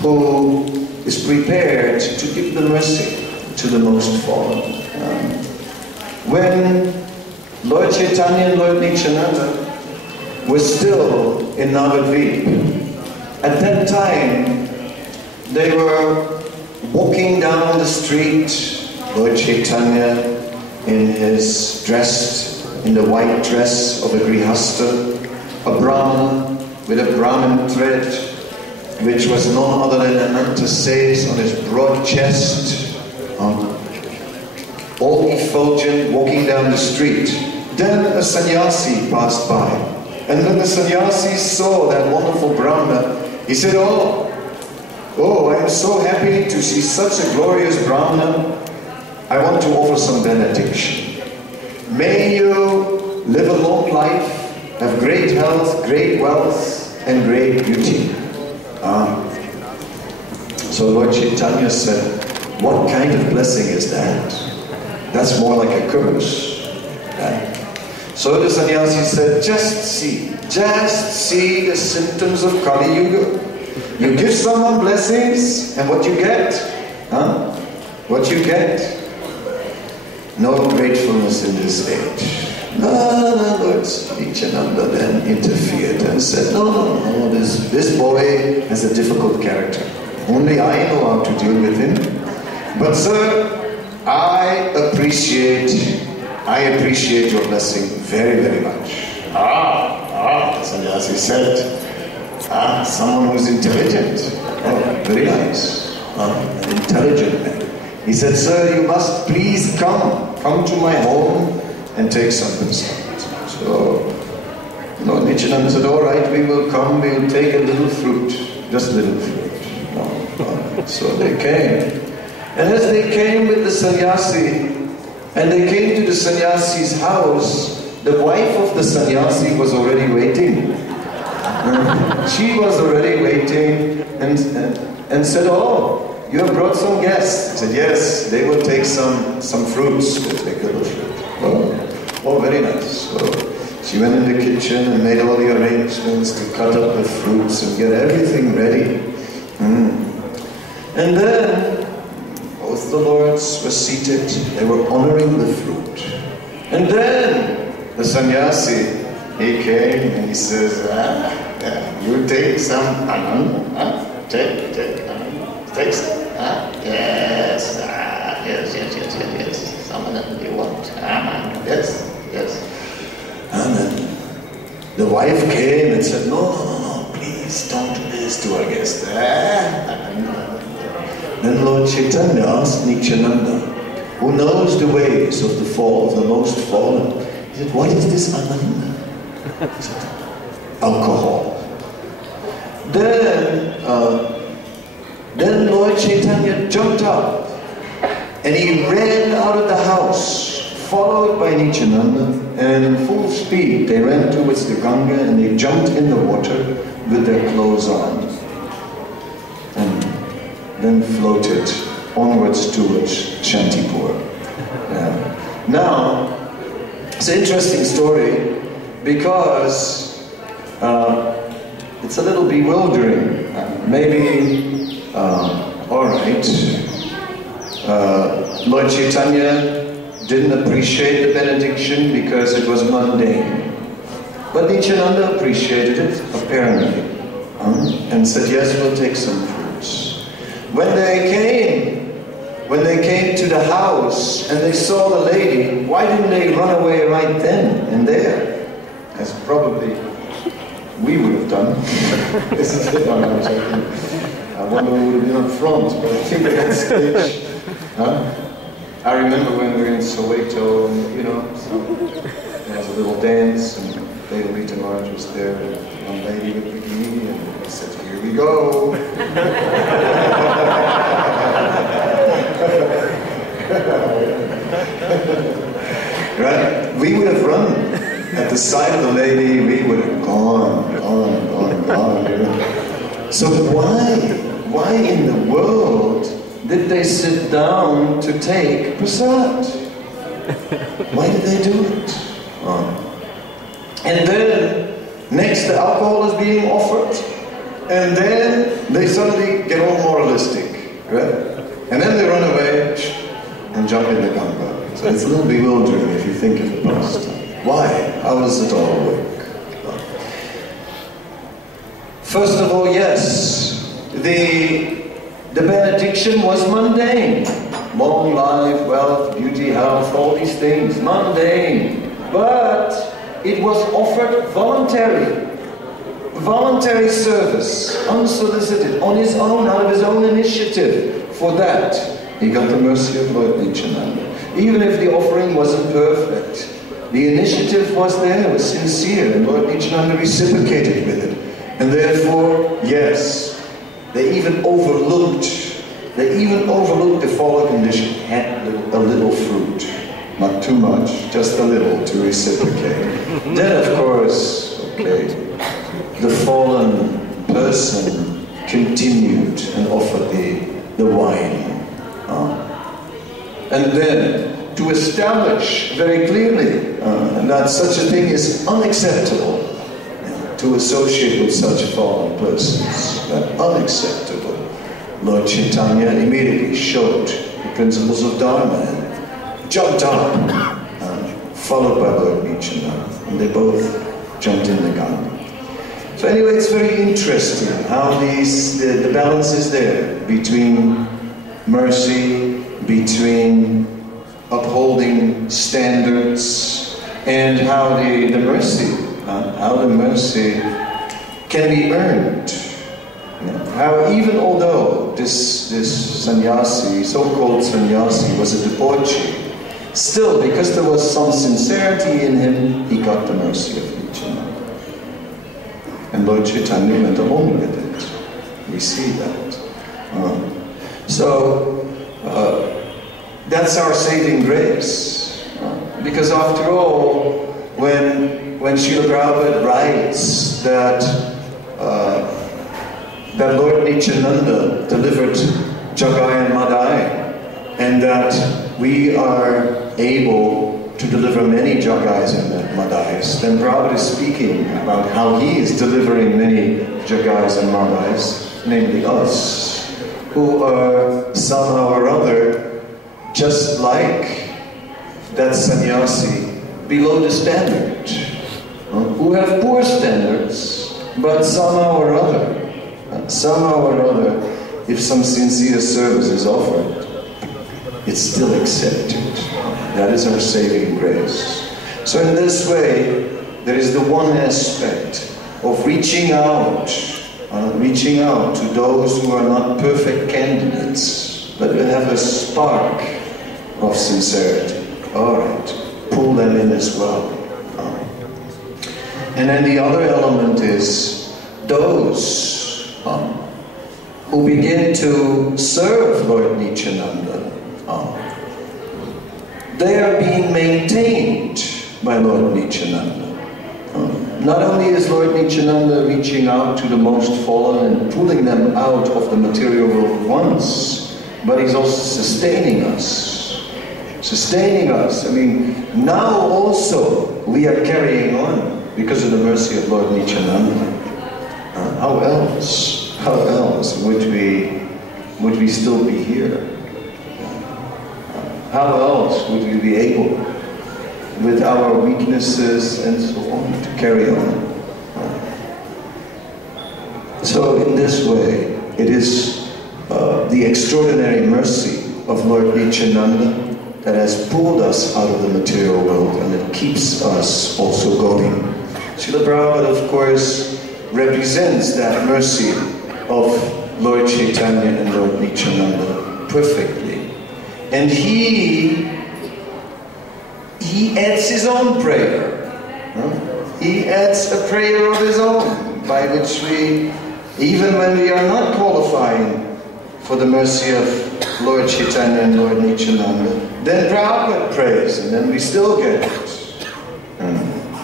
who is prepared to give the mercy to the most fallen. When Lord Chaitanya and Lord Nityananda were still in Navadvip, at that time they were walking down the street, Lord Chaitanya dressed in the white dress of a grihasta, a Brahman with a Brahman thread, which was none other than Anantasesh on his broad chest, all effulgent, walking down the street. Then a sannyasi passed by, and when the sannyasi saw that wonderful Brahmana, he said, Oh, I am so happy to see such a glorious Brahmana. I want to offer some benediction. May you live a long life, have great health, great wealth, and great beauty. So Lord Chaitanya said, what kind of blessing is that? That's more like a curse. So the sannyasi said, just see the symptoms of Kali Yuga. You give someone blessings, and what you get? What you get? No gratefulness in this age. No, Lord Nityananda then interfered and said, no, this boy has a difficult character. Only I know how to deal with him. But sir, I appreciate your blessing very, very much. the sannyasi said, someone who's intelligent. Oh, very nice. An intelligent man. He said, sir, you must please come to my home and take some prasad. So, Nityananda said, all right, we will come, we will take a little fruit, just a little fruit. So they came. And as they came with the sannyasi, and they came to the sannyasi's house, the wife of the sannyasi was already waiting. She was already waiting and said, oh, you have brought some guests. I said, yes, they will take some fruits. They'll take a little fruit. Oh, very nice. So she went in the kitchen and made all the arrangements to cut up the fruits and get everything ready. And then both the lords were seated. They were honoring the fruit. And then the sannyasi, he came and he says, you take some anand, take some, yes, some anand you want, yes. And then the wife came and said, no, please don't do this to our guest. Then Lord Chaitanya asked Nityananda, who knows the ways of the most fallen, he said, what is this ananda? He said, alcohol. Then Lord Chaitanya jumped up and he ran out of the house, followed by Nityananda, and in full speed they ran towards the Ganga and they jumped in the water with their clothes on and then floated onwards towards Shantipur. Now, it's an interesting story because it's a little bewildering. All right, Lord Chaitanya didn't appreciate the benediction because it was mundane. But Nityananda appreciated it, apparently, and said, yes, we'll take some fruits. When they came to the house and they saw the lady, why didn't they run away right then and there? As probably we would have done. I wonder who would have been up front, but I think they had stage. I remember when we were in Soweto, and so there was a little dance, and Devamrita Maharaj was there, and one lady with bikini, and he said, here we go. Right? We would have run at the sight of the lady, we would have gone. So why in the world did they sit down to take prasad? Why did they do it? And then, next the alcohol is being offered, and then they suddenly get all moralistic, right? And then they run away and jump in the Ganga. So it's a little bewildering if you think of the past. Why? How does it all work? First of all, yes, the benediction was mundane. Long life, wealth, beauty, health, all these things. Mundane. But it was offered voluntary. Voluntary service. Unsolicited. On his own, out of his own initiative. For that, he got the mercy of Lord Nityananda. Even if the offering wasn't perfect, the initiative was there, was sincere, and Lord Nityananda reciprocated with it. And therefore, yes, they even overlooked the fallen condition, had a little fruit, not too much, just a little to reciprocate. Then, of course, the fallen person continued and offered the wine. And then, to establish very clearly that such a thing is unacceptable, to associate with such fallen persons, unacceptable. Lord Chaitanya immediately showed the principles of Dharma and jumped up, followed by Lord Nityananda, and they both jumped in the Ganga. So anyway, it's very interesting how the balance is there between mercy, between upholding standards, and how the mercy how the mercy can be earned. How even although this sannyasi, so-called sannyasi, was a debauchee, still, because there was some sincerity in him, he got the mercy of Nityananda. And Lord Chaitanya went along with it. We see that. That's our saving grace. Because after all, when Srila Prabhupada writes that Lord Nityananda delivered Jagai and Madai, and that we are able to deliver many Jagais and Madais, then Prabhupada is speaking about how he is delivering many Jagais and Madais, namely us, who are somehow or other just like that sannyasi below the standard, who have poor standards, but somehow or other, if some sincere service is offered, it's still accepted. That is our saving grace. So in this way, there is the one aspect of reaching out to those who are not perfect candidates, but who have a spark of sincerity. All right, pull them in as well. And then the other element is those who begin to serve Lord Nityananda. They are being maintained by Lord Nityananda. Not only is Lord Nityananda reaching out to the most fallen and pulling them out of the material world once, but he's also sustaining us. I mean, now also we are carrying on because of the mercy of Lord Nityananda. How else would we still be here? How else would we be able, with our weaknesses and so on, to carry on? So in this way, it is the extraordinary mercy of Lord Nityananda that has pulled us out of the material world, and it keeps us also going. Srila Prabhupada, of course, represents that mercy of Lord Chaitanya and Lord Nityananda perfectly. And he adds his own prayer. He adds a prayer of his own, by which we, even when we are not qualifying for the mercy of Lord Chaitanya and Lord Nityananda, then Prabhupada prays, and then we still get it.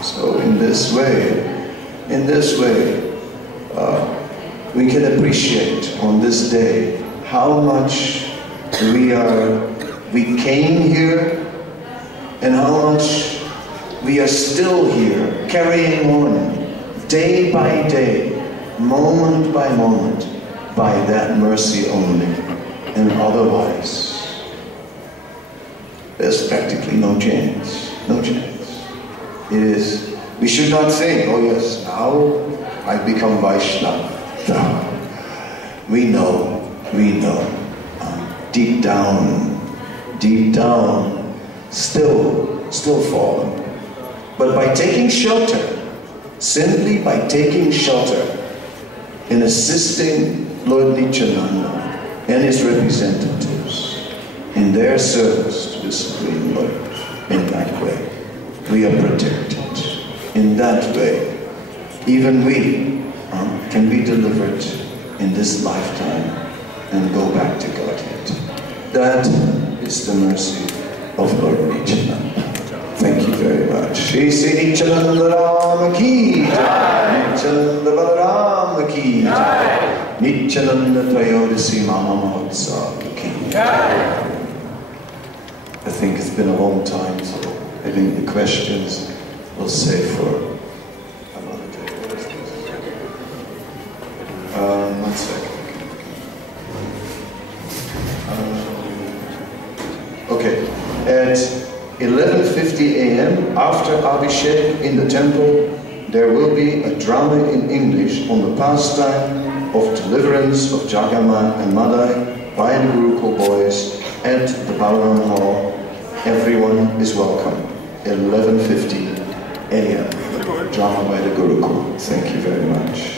So in this way, we can appreciate on this day how much we came here, and how much we are still here, carrying on day by day, moment by moment, by that mercy only. And otherwise, there's practically no chance. No chance. It is, we should not think, oh yes, now I've become Vaishnava. No. We know, deep down, still fallen. But by taking shelter, simply by taking shelter in assisting Lord Nityananda and his representatives in their service to the Supreme Lord, in that way, we are protected. In that way, even we can be delivered in this lifetime and go back to Godhead. That is the mercy of Lord Nityananda. Thank you very much. Shri Sri Nityananda Rama Ki Jai, Nityananda Balarama Ki Jai, Nityananda Trayodasi Mahamahotsava Ki Jai. I think it's been a long time, so I think the questions we'll save for another day. What is this? 1 second. Okay, at 11:50 a.m. after Abhishek in the temple, there will be a drama in English on the pastime of deliverance of Jagaman and Madai by the Gurukul boys at the Balaram Hall. Everyone is welcome. 11:50 a.m. drama by the Gurukul. Thank you very much.